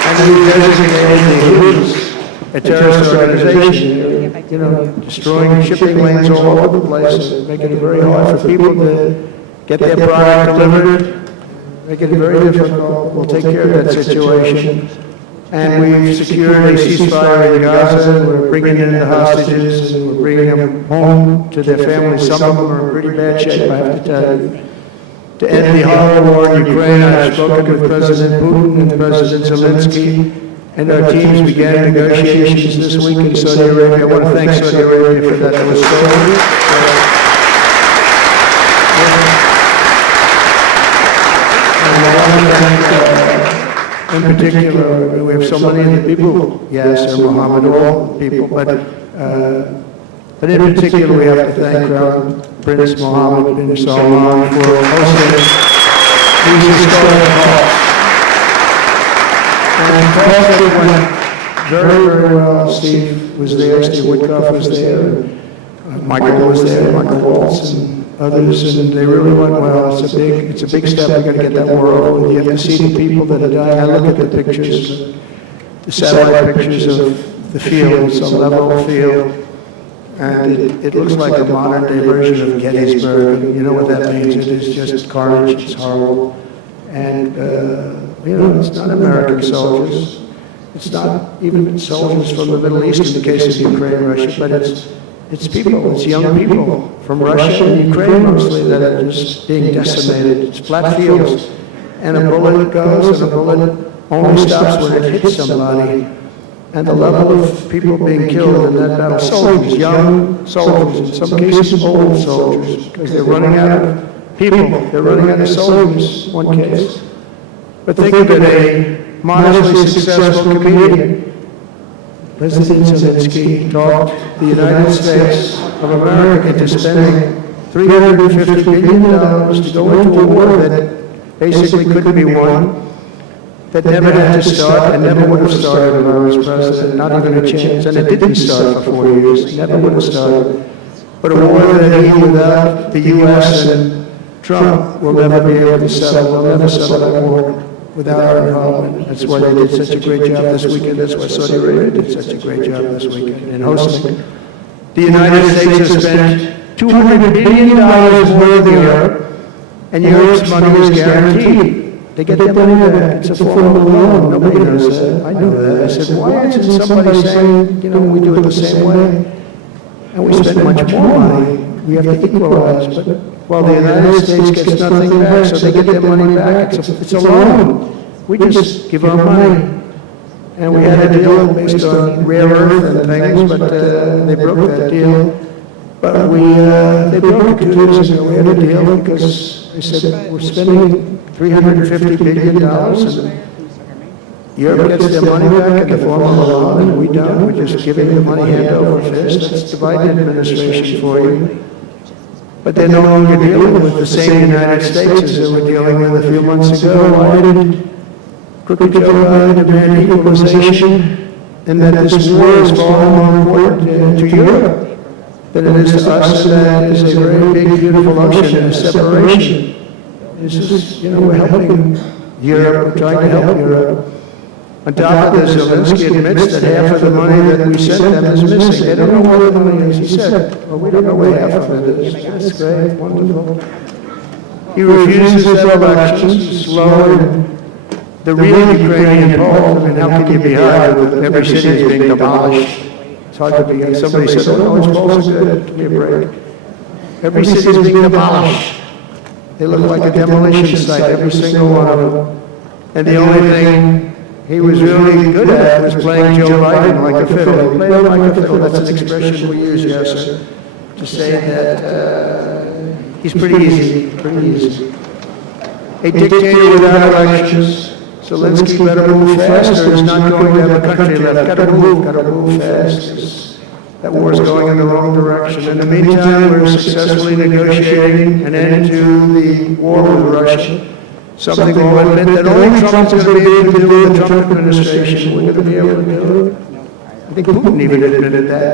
And we designated the Houthis a terrorist organization, destroying shipping lanes all over the place, making it very hard for people to get their product delivered, making it very difficult. We'll take care of that situation. And we've secured a ceasefire in Gaza. We're bringing in the hostages, and we're bringing them home to their families. Some of them are in pretty bad shape, I have to tell you. To end the horrible war in Ukraine, I've spoken with President Putin and President Zelensky, and our teams began negotiations this week in Saudi Arabia. I want to thank Saudi Arabia for that. It was so in particular, we have so many of the people, yes, they're Mohammed, all people, but in particular, we have to thank Crown Prince Mohammed bin Salman for hosting these historic talks. And talks that went very, very well. Steve was there, Steve Woodcock was there, Michael was there, Michael Waltz and others, and they really went well. It's a big step. We've got to get that war over with. You have to see the people that are dying. I look at the pictures, the satellite pictures of the field. It's a level field. And it looks like a modern-day version of Gettysburg. You know what that means. It is just carnage. It's horrible. And, it's not American soldiers. It's not even soldiers from the Middle East in the case of Ukraine and Russia, but it's people, it's young people from Russia and Ukraine mostly that are just being decimated. It's flat fields. And a bullet goes, and a bullet only stops when it hits somebody. And the level of people being killed in that battle, soldiers, young soldiers, in some cases old soldiers, because they're running out of people, they're running out of soldiers, in one case. But think of it, a modestly successful comedian, President Zelensky, talked the United States of America into spending $350 billion to go into a war that basically couldn't be won, that never had to start and never would have started if I was president, not even a chance. And it didn't start for 4 years, never would have started. But a war that even without the U.S. and Trump will never be able to settle. We'll never settle that war without our involvement. That's why they did such a great job this weekend. That's why Saudi Arabia did such a great job this weekend in hosting. The United States has spent $200 billion more than Europe, and Europe's money is guaranteed. They get their money back. It's a form of loan. Nobody knows that. I know that. I said, why isn't somebody saying, we do it the same way? And we spend much more money. We have to equalize. But while the United States gets nothing back, so they get their money back, it's a loan. We just give our money. And we had a deal based on rare earth and things, but they broke that deal. But they broke it 2 years ago. We had a deal because they said, we're spending $350 billion, and Europe gets their money back in the form of a loan, and we don't. We're just giving the money hand over fist. That's the Biden administration for you. But they're no longer dealing with the same United States as they were dealing with a few months ago. Why did Crooked Joe Biden demand equalization, and that this war is far more important to Europe than it is to us, and that is a very big, beautiful ocean and a separation. This is, we're helping Europe, we're trying to help Europe. On top of this, Zelensky admits that half of the money that we sent them is missing. They don't know where the money is. He said, well, we don't know where half of it is. That's great, wonderful. He refuses to have elections, slow, and the real Ukrainian poll, I mean, how can you be hard with every city is being demolished? It's hard to be, somebody said, oh, no, his polls are good, give me a break. Every city is being demolished. They look like a demolition site, every single one of them. And the only thing he was really good at was playing Joe Biden like a fiddle. He played him like a fiddle, that's an expression we use, yes, sir, to say that he's pretty easy, pretty easy. A dictator without elections. Zelensky better move fast or he's not going to have a country left. Gotta move fast. That war's going in the wrong direction. In the meantime, we're successfully negotiating an end to the war with Russia. Something will admit that only Trump's going to be able to do with the Trump administration. We're going to be able to do it. I think Putin even admitted that.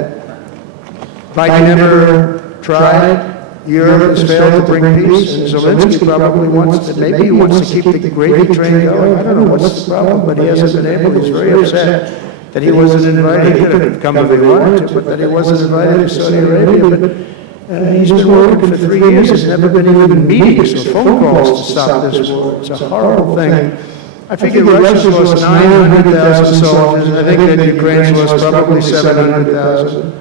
Biden never tried. Europe has failed to bring peace, and Zelensky probably wants to, maybe he wants to keep the gravy train going. I don't know what's the problem, but he hasn't been able. He's very upset that he wasn't invited. He could have come if he wanted to, but that he wasn't invited to Saudi Arabia. But he's been working for 3 years. There's never been even meetings or phone calls to stop this war. It's a horrible thing. I figure Russia's lost 900,000 soldiers. I think that Ukraine's lost probably 700,000.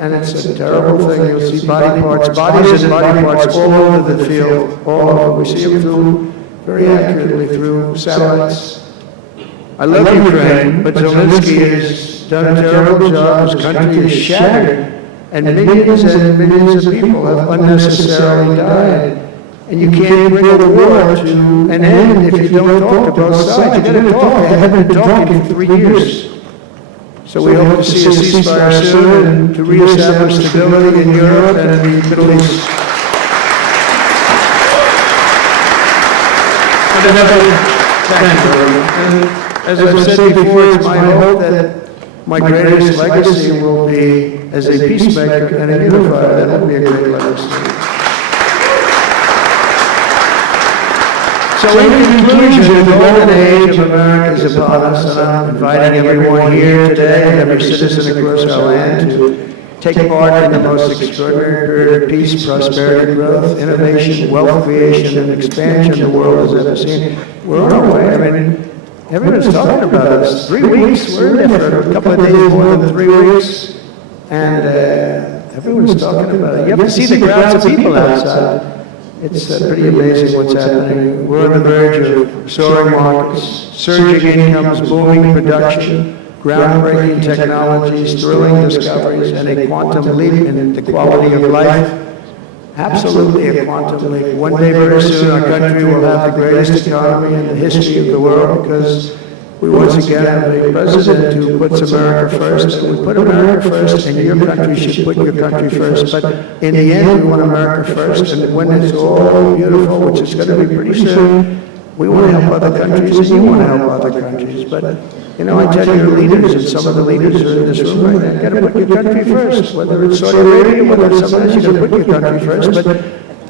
And it's a terrible thing. You'll see bodies and body parts all over the field, all over. We see them through, very accurately through satellites. I love Ukraine, but Zelensky has done a terrible job. His country is shattered, and millions and millions of people have unnecessarily died. And you can't bring a war to an end if you don't talk to both sides. You gotta talk. They haven't been talking for 3 years. So we hope to see a ceasefire soon and to reestablish stability in Europe and in the Middle East. Thank you. As I've said before, it's my hope that my greatest legacy will be as a peacemaker and a unifier. That will be a great legacy. So in conclusion, the golden age of America is upon us, and I'm inviting everyone here today, and every citizen across our land, to take part in the most extraordinary period of peace, prosperity, growth, innovation, wealth creation, and expansion the world has ever seen. We're on our way. I mean, everyone's talking about us. 3 weeks, we're in there for a couple of days, more than 3 weeks, and everyone's talking about it. You have to see the crowds of people outside. It's pretty amazing what's happening. We're on the verge of soaring markets, surging incomes, booming production, groundbreaking technologies, thrilling discoveries, and a quantum leap in the quality of life. Absolutely a quantum leap. One day very soon our country will have the greatest economy in the history of the world because we once again have a president who puts America first, and we put America first, and your country should put your country first. But in the end, we want America first, and when it's all beautiful, which is going to be pretty soon, we want to help other countries, and you want to help other countries. But, you know, I tell your leaders, and some of the leaders are in this room right now, you've got to put your country first, whether it's Saudi Arabia, whether it's somewhere else, you've got to put your country first, but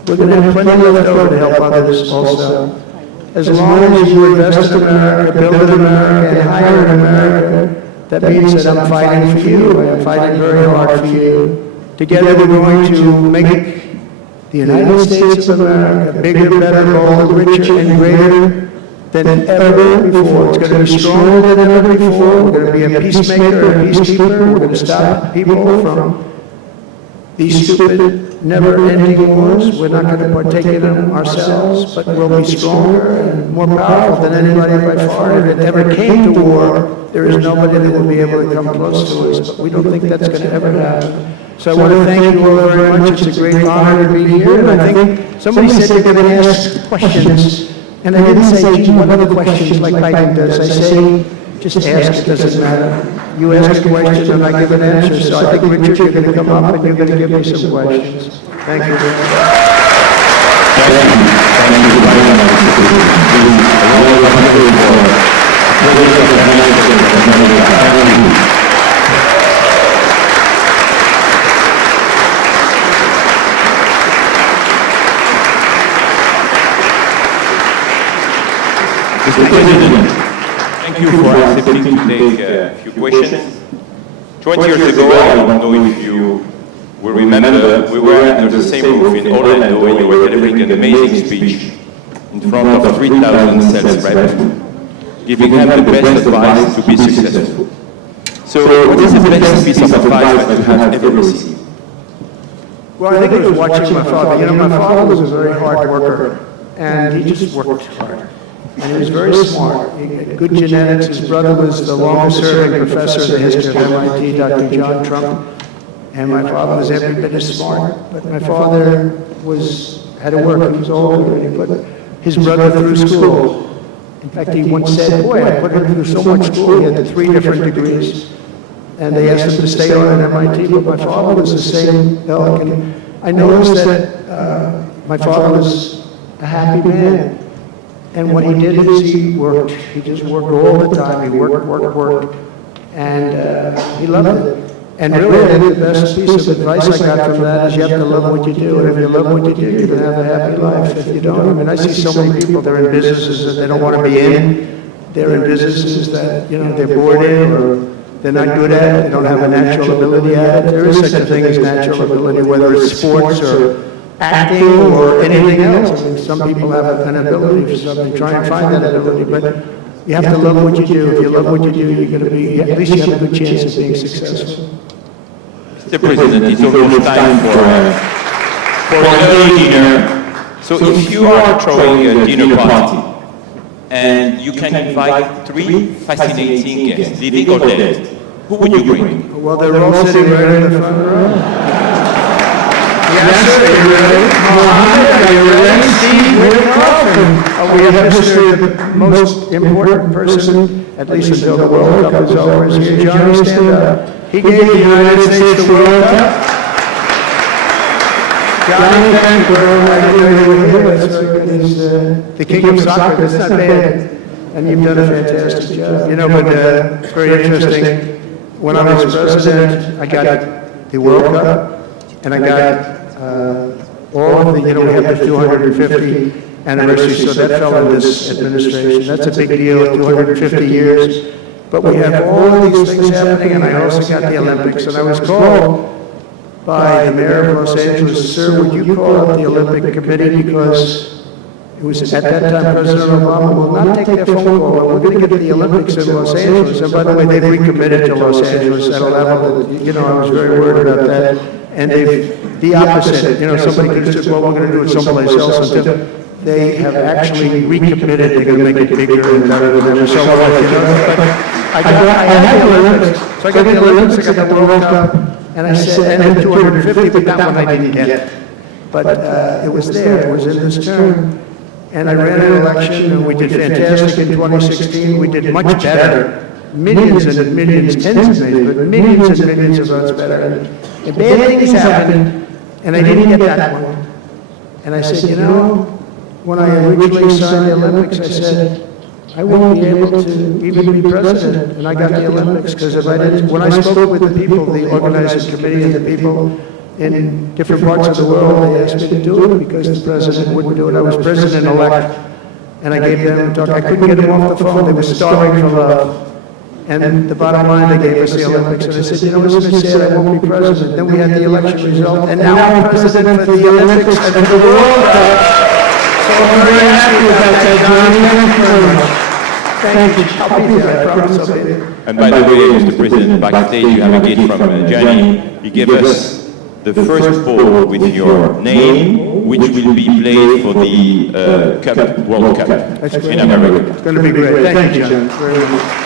we're going to have plenty left over to help others also. As long as you invest in America, build in America, and hire in America, that means that I'm fighting for you, and I'm fighting very hard for you. Together we're going to make the United States of America bigger, better, bolder, richer, and greater than ever before. It's going to be stronger than ever before. We're going to be a peacemaker, a peacekeeper. We're going to stop people from these stupid, never-ending wars. We're not going to partake in them ourselves, but we'll be stronger and more powerful than anybody by far. If it ever came to war, there is nobody that will be able to come close to us, but we don't think that's going to ever happen. So I want to thank you all very much. It's a great honor to be here, and I think somebody said you're going to ask questions, and I didn't say, gee, what other questions like Biden does. I say, just ask, it doesn't matter. You ask a question and I give an answer. So I think, Richard, you're going to come up and you're going to give me some questions. Thank you very much. Mr. President, thank you for accepting to take a few questions. 20 years ago, I don't know if you will remember, we were under the same roof in Orlando and you were delivering an amazing speech in front of 3,000 sales reps, giving them the best advice to be successful. So, what is the best piece of advice that you have ever received? Well, I think it was watching my father. You know, my father was a very hard worker, and he just worked hard. And he was very smart. He had good genetics. His brother was the longest-serving professor in the history of MIT, Dr. John Trump. And my father was every bit as smart. But my father had to work. He was older, and he put his brother through school. In fact, he once said, boy, I put him through so much school. He had 3 different degrees. And they asked him to stay on at MIT, but my father was the same ilk. And I noticed that my father was a happy man. And what he did is he worked. He just worked all the time. He worked. And he loved it. And really, I think the best piece of advice I got from that is you have to love what you do. And if you love what you do, you're going to have a happy life. If you don't, I mean, I see so many people, they're in businesses that they don't want to be in. They're in businesses that, you know, they're bored in or they're not good at it, they don't have a natural ability at it. There is such a thing as natural ability, whether it's sports or acting or anything else. I mean, some people have an ability for something, try and find that ability, but you have to love what you do. If you love what you do, you're going to be, at least you have a good chance of being successful. Mr. President, it's almost time for a dinner. So if you are throwing a dinner party, and you can invite 3 fascinating guests, living or dead, who would you bring? Well, they're all sitting right in the front row. Yes, sir, are you ready? Mohammed, are you ready? Steve Whitcroft. We have history of the most important person, at least until the World Cup is over, is here. Johnny, stand up. He gave the United States the World Cup. Johnny, thank you. I didn't know you were here. That's very good. He's the king of soccer. That's not bad. And you've done a fantastic job. You know, but it's very interesting. When I was president, I got the World Cup, and I got all of the, you know, we have the 250 anniversary, so that fell in this administration. That's a big deal, 250 years. But we have all of these things happening, and I also got the Olympics. And I was called by the mayor of Los Angeles, sir, would you call up the Olympic Committee, because it was at that time President Obama will not take their phone call, we're going to get the Olympics in Los Angeles. And by the way, they've recommitted to Los Angeles at a level that, you know, I was very worried about that. And they've, the opposite, you know, somebody could have said, well, we're going to do it someplace else. They have actually recommitted, they're going to make it bigger and better than ever. So, you know, but I had the Olympics. So I got the Olympics, I got the World Cup. And I said, and the 250, but that one I didn't get. But it was there, it was in this term. And I ran an election, and we did fantastic in 2016. We did much better. Millions and millions, tens of millions, but millions and millions of votes better. And bad things happened, and I didn't get that one. And I said, you know, when I originally signed the Olympics, I said, I won't be able to even be president, and I got the Olympics, because if I didn't, when I spoke with the people, the organizing committee and the people in different parts of the world, they asked me to do it because the president wouldn't do it. I was president-elect, and I gave them a talk. I couldn't get them off the phone. They were starving for love. And the bottom line, they gave us the Olympics. And I said, you know, isn't it sad I won't be president? Then we had the election result, and now I'm president for the Olympics and for the World Cup. So I'm very happy about that, Johnny. Thank you very much. Thank you. I'll be there. I promise I'll be there. And by the way, Mr. President, backstage you have a gift from Gianni. He gave us the first ball with your name, which will be played for the World Cup in America. It's going to be great. Thank you, John. Very much.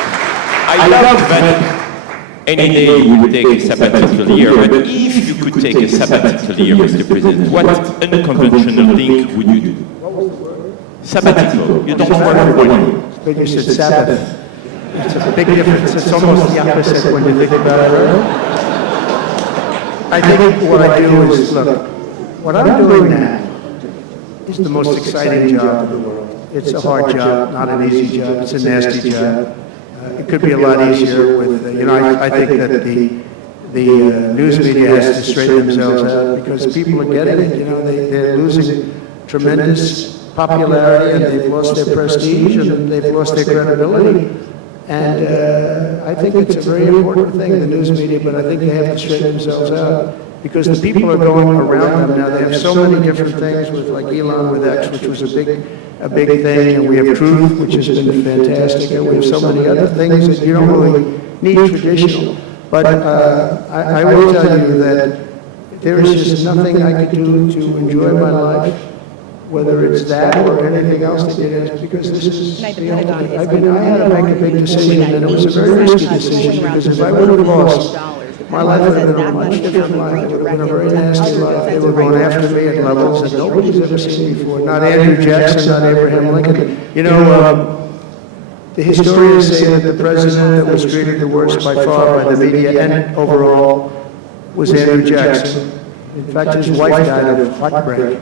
I love that any day you would take a sabbatical year, but if you could take a sabbatical year, Mr. President, what unconventional thing would you do? Sabbatical. You don't work for money. But you said Sabbath. It's a big difference. It's almost the opposite when you think about it, right? I think what I do is, look, what I'm doing now is the most exciting job in the world. It's a hard job, not an easy job. It's a nasty job. It could be a lot easier with, you know, I think that the news media has to straighten themselves out because people are getting it, you know, they're losing tremendous popularity, and they've lost their prestige, and they've lost their credibility. And I think it's a very important thing, the news media, but I think they have to straighten themselves out, because the people are going around them now. They have so many different things, with like Elon with X, which was a big thing, and we have Truth, which has been fantastic, and we have so many other things that you don't really need traditional. But I will tell you that there is just nothing I could do to enjoy my life, whether it's that or anything else that it is, because this is the only, I had to make a big decision, and it was a very risky decision, because if I would have lost, my life would have been a much different life. It would have been a very nasty life. They were going after me at levels that nobody's ever seen before. Not Andrew Jackson, not Abraham Lincoln. You know, the historians say that the president that was treated the worst by far by the media and overall was Andrew Jackson. In fact, his wife died of heartbreak.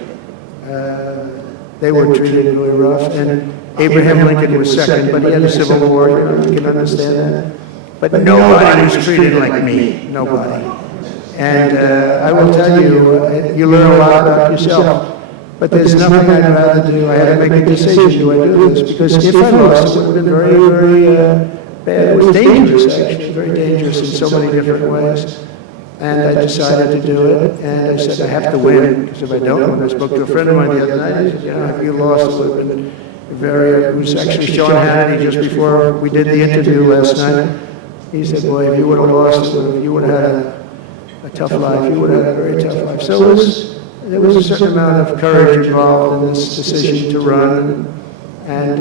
They were treated really rough, and Abraham Lincoln was second, but he had a civil war. You can understand that. But nobody was treated like me. Nobody. And I will tell you, you learn a lot about yourself. But there's nothing I'd rather do. I had to make a decision. Do I do this? Because if I lost, it would have been very, very bad. It was dangerous, actually, very dangerous in so many different ways. And I decided to do it. And I said, I have to win, because if I don't win, I spoke to a friend of mine the other night. He said, you know, if you lost, it would have been very, it was actually Sean Hannity just before we did the interview last night. He said, boy, if you would have lost, you would have had a tough life. You would have had a very tough life. So there was a certain amount of courage involved in this decision to run. And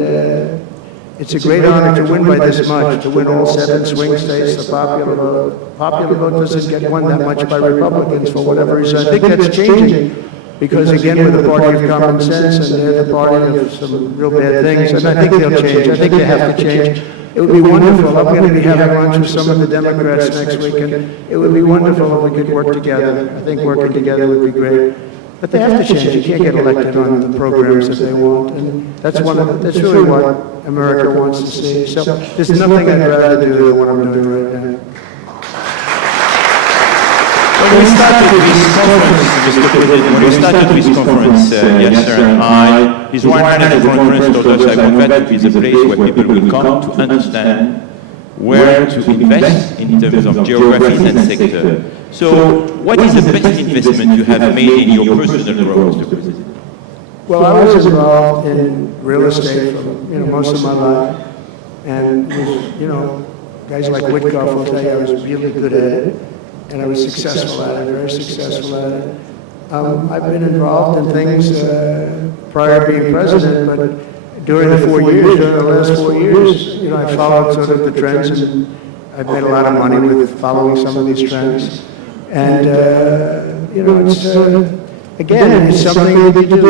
it's a great honor to win by this much, to win all 7 swing states, the popular vote. Popular vote doesn't get won that much by Republicans for whatever reason. I think that's changing, because again, we're the party of common sense, and they're the party of some real bad things, and I think they'll change. I think they have to change. It would be wonderful. I'm going to be having lunch with some of the Democrats next week, and it would be wonderful if we could work together. I think working together would be great. But they have to change. You can't get elected on the programs that they want, and that's really what America wants to see. So there's nothing I'd rather do than what I'm doing right now. When we started this conference, yes, sir, his wife at the conference told us I want that to be the place where people will come to understand where to invest in terms of geographies and sector. So, what is the best investment you have made in your personal growth, Mr. President? Well, I was involved in real estate for most of my life, and was, guys like Whitcoff will tell you I was really good at it, and I was successful at it, very successful at it. I've been involved in things prior to being president, but during the last 4 years, I followed sort of the trends, and I've made a lot of money with following some of these trends. And, it's, again, it's something that you do.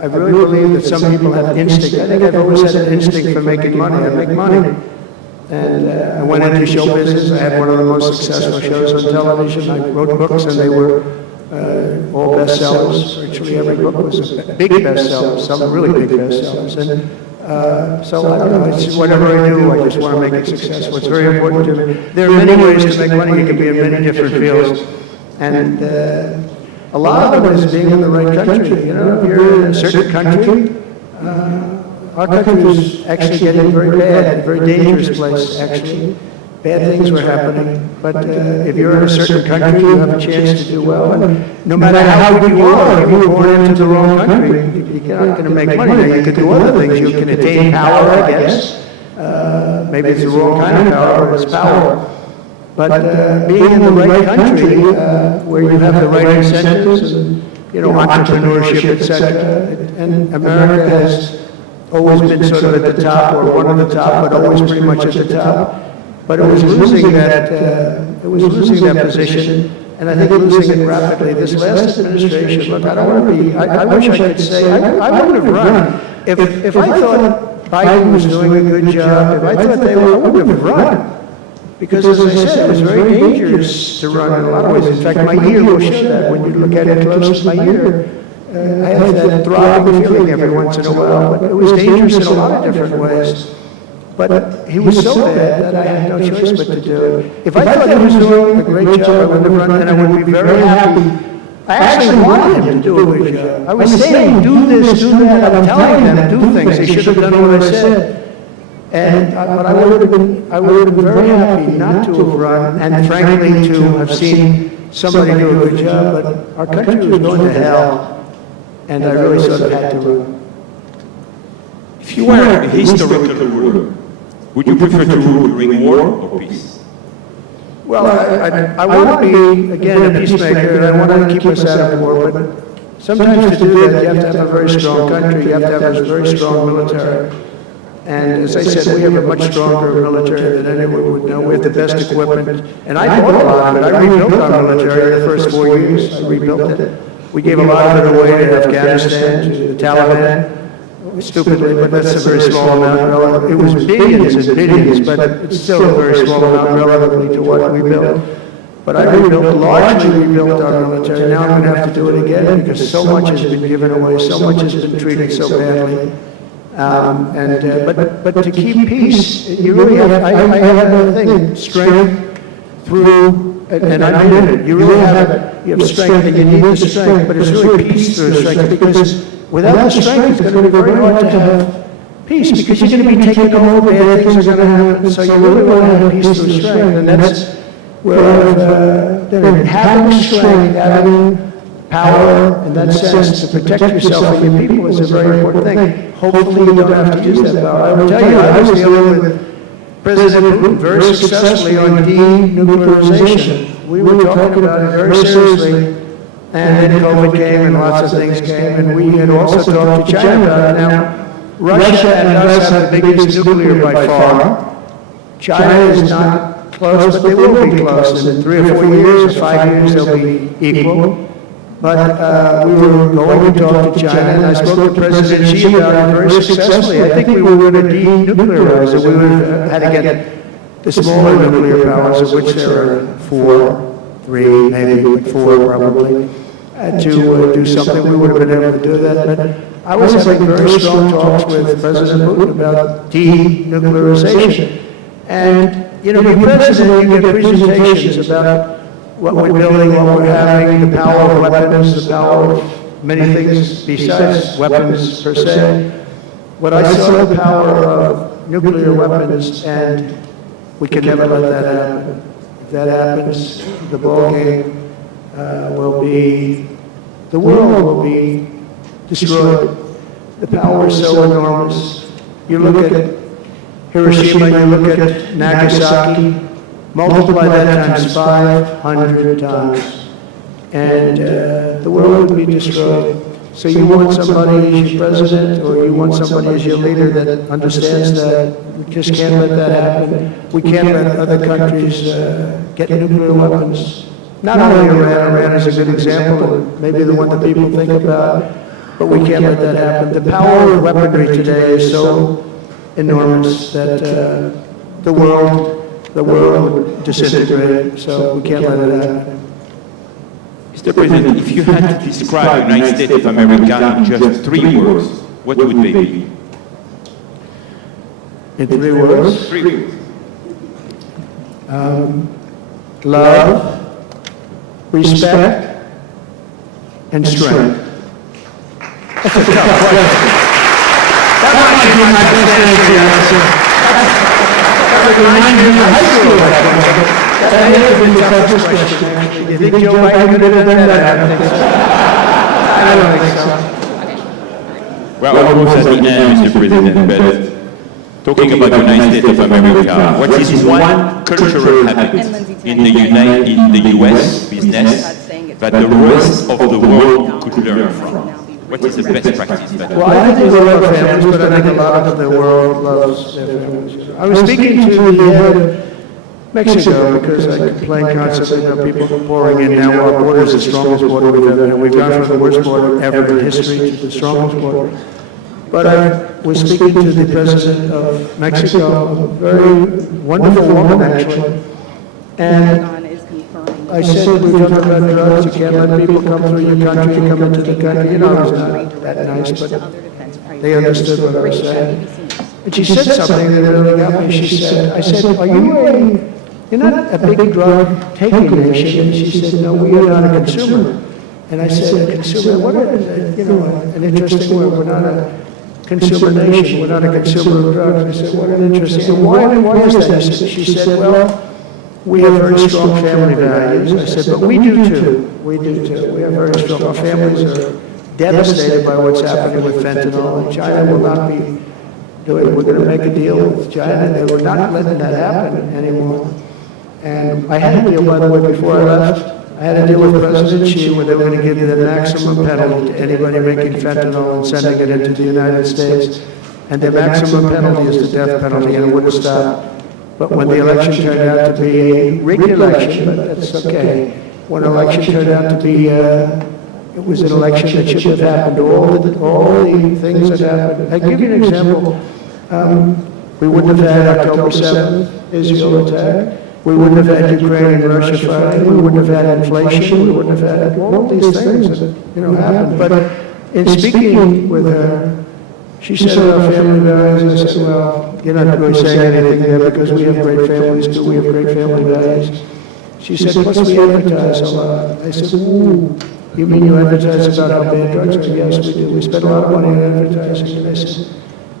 I really believe that some people have instinct. I think I've always had an instinct for making money. I make money. And I went into show business. I had one of the most successful shows on television. I wrote books, and they were all bestsellers. Virtually every book was a big bestseller, some really big bestsellers. And so I don't know, it's whatever I do, I just want to make it successful. It's very important to me. There are many ways to make money. You can be in many different fields. And a lot of it is being in the right country. If you're in a certain country, our country was actually getting very bad, a very dangerous place, actually. Bad things were happening, but if you're in a certain country, you have a chance to do well. And no matter how good you are, if you were born into the wrong country, you're not going to make money. Now, you can do other things. You can attain power, I guess. Maybe it's the wrong kind of power, but it's power. But being in the right country, where you have the right incentives and entrepreneurship, etc. And America has always been sort of at the top, or one of the top, but always pretty much at the top. But it was losing that position, and I think losing it rapidly. This last administration, look, I don't want to be, I wish I could say, I wouldn't have run. If I thought Biden was doing a good job, if I thought they were, I wouldn't have run. Because as I said, it was very dangerous to run in a lot of ways. In fact, my ear will show that. When you look at it close, my ear, I have that throbbing feeling every once in a while, but it was dangerous in a lot of different ways. But he was so bad that I had no choice but to do it. If I thought he was doing a great job, I would have run, and I would be very happy I actually wanted him to do a good job. I was saying, do this, do that, I'm telling them, do things, they should have done what I said. But I would have been very happy not to have run, and frankly, to have seen somebody do a good job, but our country was going to hell, and I really sort of had to run. If you were a historical ruler, would you prefer to rule during war or peace? Well, I want to be, again, a peacemaker, and I want to keep us out of war, but sometimes to do that, you have to have a very strong country, you have to have a very strong military. And as I said, we have a much stronger military than anyone would know. We have the best equipment. And I bought a lot of it. I rebuilt our military in the first 4 years. I rebuilt it. We gave a lot of it away to Afghanistan, to the Taliban, stupidly, but that's a very small amount. It was billions and billions, but it's still a very small amount relatively to what we built. But I largely rebuilt our military. Now I'm going to have to do it again because so much has been given away, so much has been treated so badly. But to keep peace, you really have, I have a thing, strength through, and I did it, you really have it, you have strength and you need the strength, but it's really peace through strength, because without the strength, it's going to be very hard to have peace, because you're going to be taken over, bad things are going to happen, so you really want to have peace through strength, and that's where I've done it. Having strength, having power in that sense to protect yourself and your people is a very important thing. Hopefully you don't have to use that power. I will tell you, I was dealing with President Putin very successfully on denuclearization. We were talking about it very seriously, and then COVID came and lots of things came, and we had also talked to China about it. Now, Russia and us have the biggest nuclear by far. China is not close, but they will be close. In 3 or 4 years or 5 years, they'll be equal. But we were going to talk to China, and I spoke to President Xi about it very successfully. I think we were going to denuclearize it. We would have had to get the smaller nuclear powers, of which there are 4, 3, maybe 4 probably, to do something. We would have been able to do that. But I was having very strong talks with President Putin about denuclearization. And, you know, the president, you get presentations about what we're building, what we're having, the power of weapons, the power of many things besides weapons per se. But I saw the power of nuclear weapons, and we can never let that happen. If that happens, the ballgame will be, the world will be destroyed. The power is so enormous. You look at Hiroshima, you look at Nagasaki, multiply that times 500 times, and the world would be destroyed. So you want somebody as your president, or you want somebody as your leader that understands that we just can't let that happen. We can't let other countries get nuclear weapons. Not only Iran, Iran is a good example, maybe the one that people think about, but we can't let that happen. The power of weaponry today is so enormous that the world would disintegrate, so we can't let it happen. Mr. President, if you had to describe the United States of America in just 3 words, what would they be? In 3 words? 3 words. Love, respect, and strength. That's a tough question. That might be my best answer. That reminds me of high school. That may have been the toughest question. You think Joe Biden could have done that? I don't think so. Well, we're almost at the end, Mr. President, but talking about the United States of America, what is one cultural habit in the U.S. business that the rest of the world could learn from? What is the best practice? Well, I think we love our families, but I think a lot of the world loves their families. I was speaking to the head of Mexico because I complain constantly about people pouring in. Now our border is the strongest border we've ever had. We've gone from the worst border ever in history to the strongest border. But I was speaking to the president of Mexico, a very wonderful woman actually, and I said, we're talking about drugs, you can't let people come through your country and come into the country. You know, it was not that nice, but they understood what I was saying. And she said something that really got me. She said, I said, you're not a big drug taking nation. And she said, no, we are not a consumer. And I said, consumer, what is, an interesting word, we're not a consumer nation, we're not a consumer of drugs. I said, what an interesting, and why is that? She said, well, we have very strong family values. I said, but we do too. We do too. We have very strong, our families are devastated by what's happening with fentanyl, and China will not be doing, we're going to make a deal with China, and we're not letting that happen anymore. And I had a deal, by the way, before I left. I had a deal with President Xi where they were going to give the maximum penalty to anybody making fentanyl and sending it into the United States. And the maximum penalty is the death penalty, and it wouldn't stop. But when the election turned out to be a rigged election, but that's okay. When an election turned out to be, it was an election that shouldn't have happened. All the things that happened. I'll give you an example. We wouldn't have had October 7th, Israel attack. We wouldn't have had Ukraine and Russia fighting. We wouldn't have had inflation. We wouldn't have had all of these things that, happened. But in speaking with her, she said our family values. I said, well, you're not really saying anything there because we have great families too. We have great family values. She said, plus we advertise a lot. I said, ooh, you mean you advertise about how bad drugs are? Yes, we do. We spend a lot of money on advertising. And I said,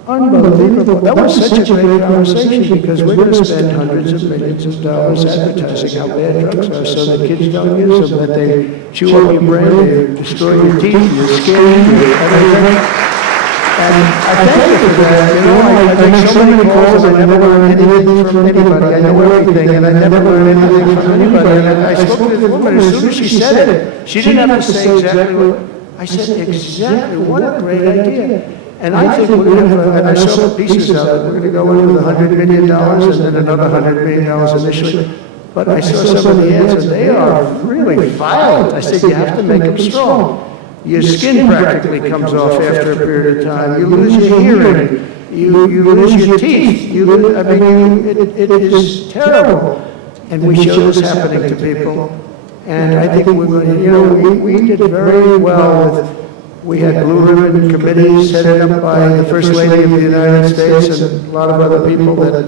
unbelievable. That was such a great conversation because we're going to spend hundreds of millions of dollars advertising how bad drugs are so that kids don't use them, that they chew up your brain, they destroy your teeth, your skin, everything. And I thank you for that. I make so many calls and I never learn anything from anybody. I know everything and I never learn anything from anybody. And I spoke to the woman, as soon as she said it, she didn't have to say exactly what, I said, exactly, what a great idea. And I think we're going to have, and I saw the pieces of it, we're going to go in with $100 million and then another $100 million initially. But I saw some of the ads and they are really violent. I said, you have to make them strong. Your skin practically comes off after a period of time. You lose your hearing. You lose your teeth. It is terrible. And we show this happening to people. And I think we're going to, we did very well with, we had blue ribbon committees headed up by the First Lady of the United States and a lot of other people that,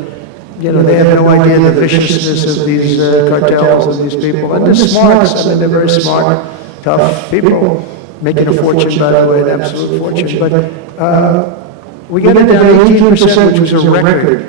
they have no idea the viciousness of these cartels and these people. And they're smart. They're very smart, tough people. Making a fortune, by the way, an absolute fortune. But we got it down 18%, which was a record.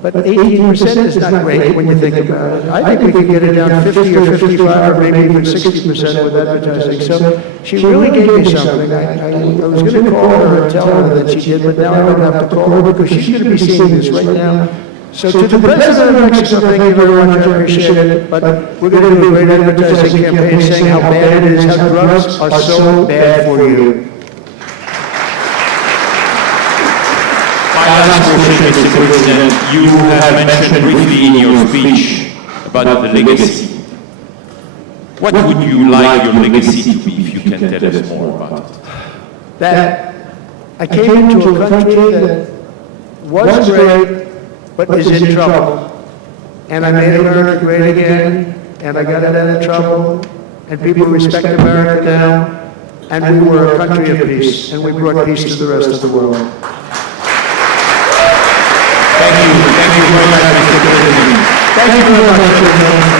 But 18% is not great when you think about it. I think we could get it down 50 or 55 or maybe even 60% with advertising. So she really gave me something. I was going to call her and tell her that she did, but now I don't have to call her because she's going to be seeing this right now. So to the President of Mexico, thank you very much, I appreciate it, but we're going to do a great advertising campaign saying how bad it is, how drugs are so bad for you. My last question, Mr. President, you have mentioned briefly in your speech about the legacy. What would you like your legacy to be, if you can tell us more about it? That I came into a country that was great, but is in trouble. And I made America great again, and I got it out of trouble, and people respect America now, and we were a country of peace, and we brought peace to the rest of the world. Thank you very much, Mr. President. Thank you very much.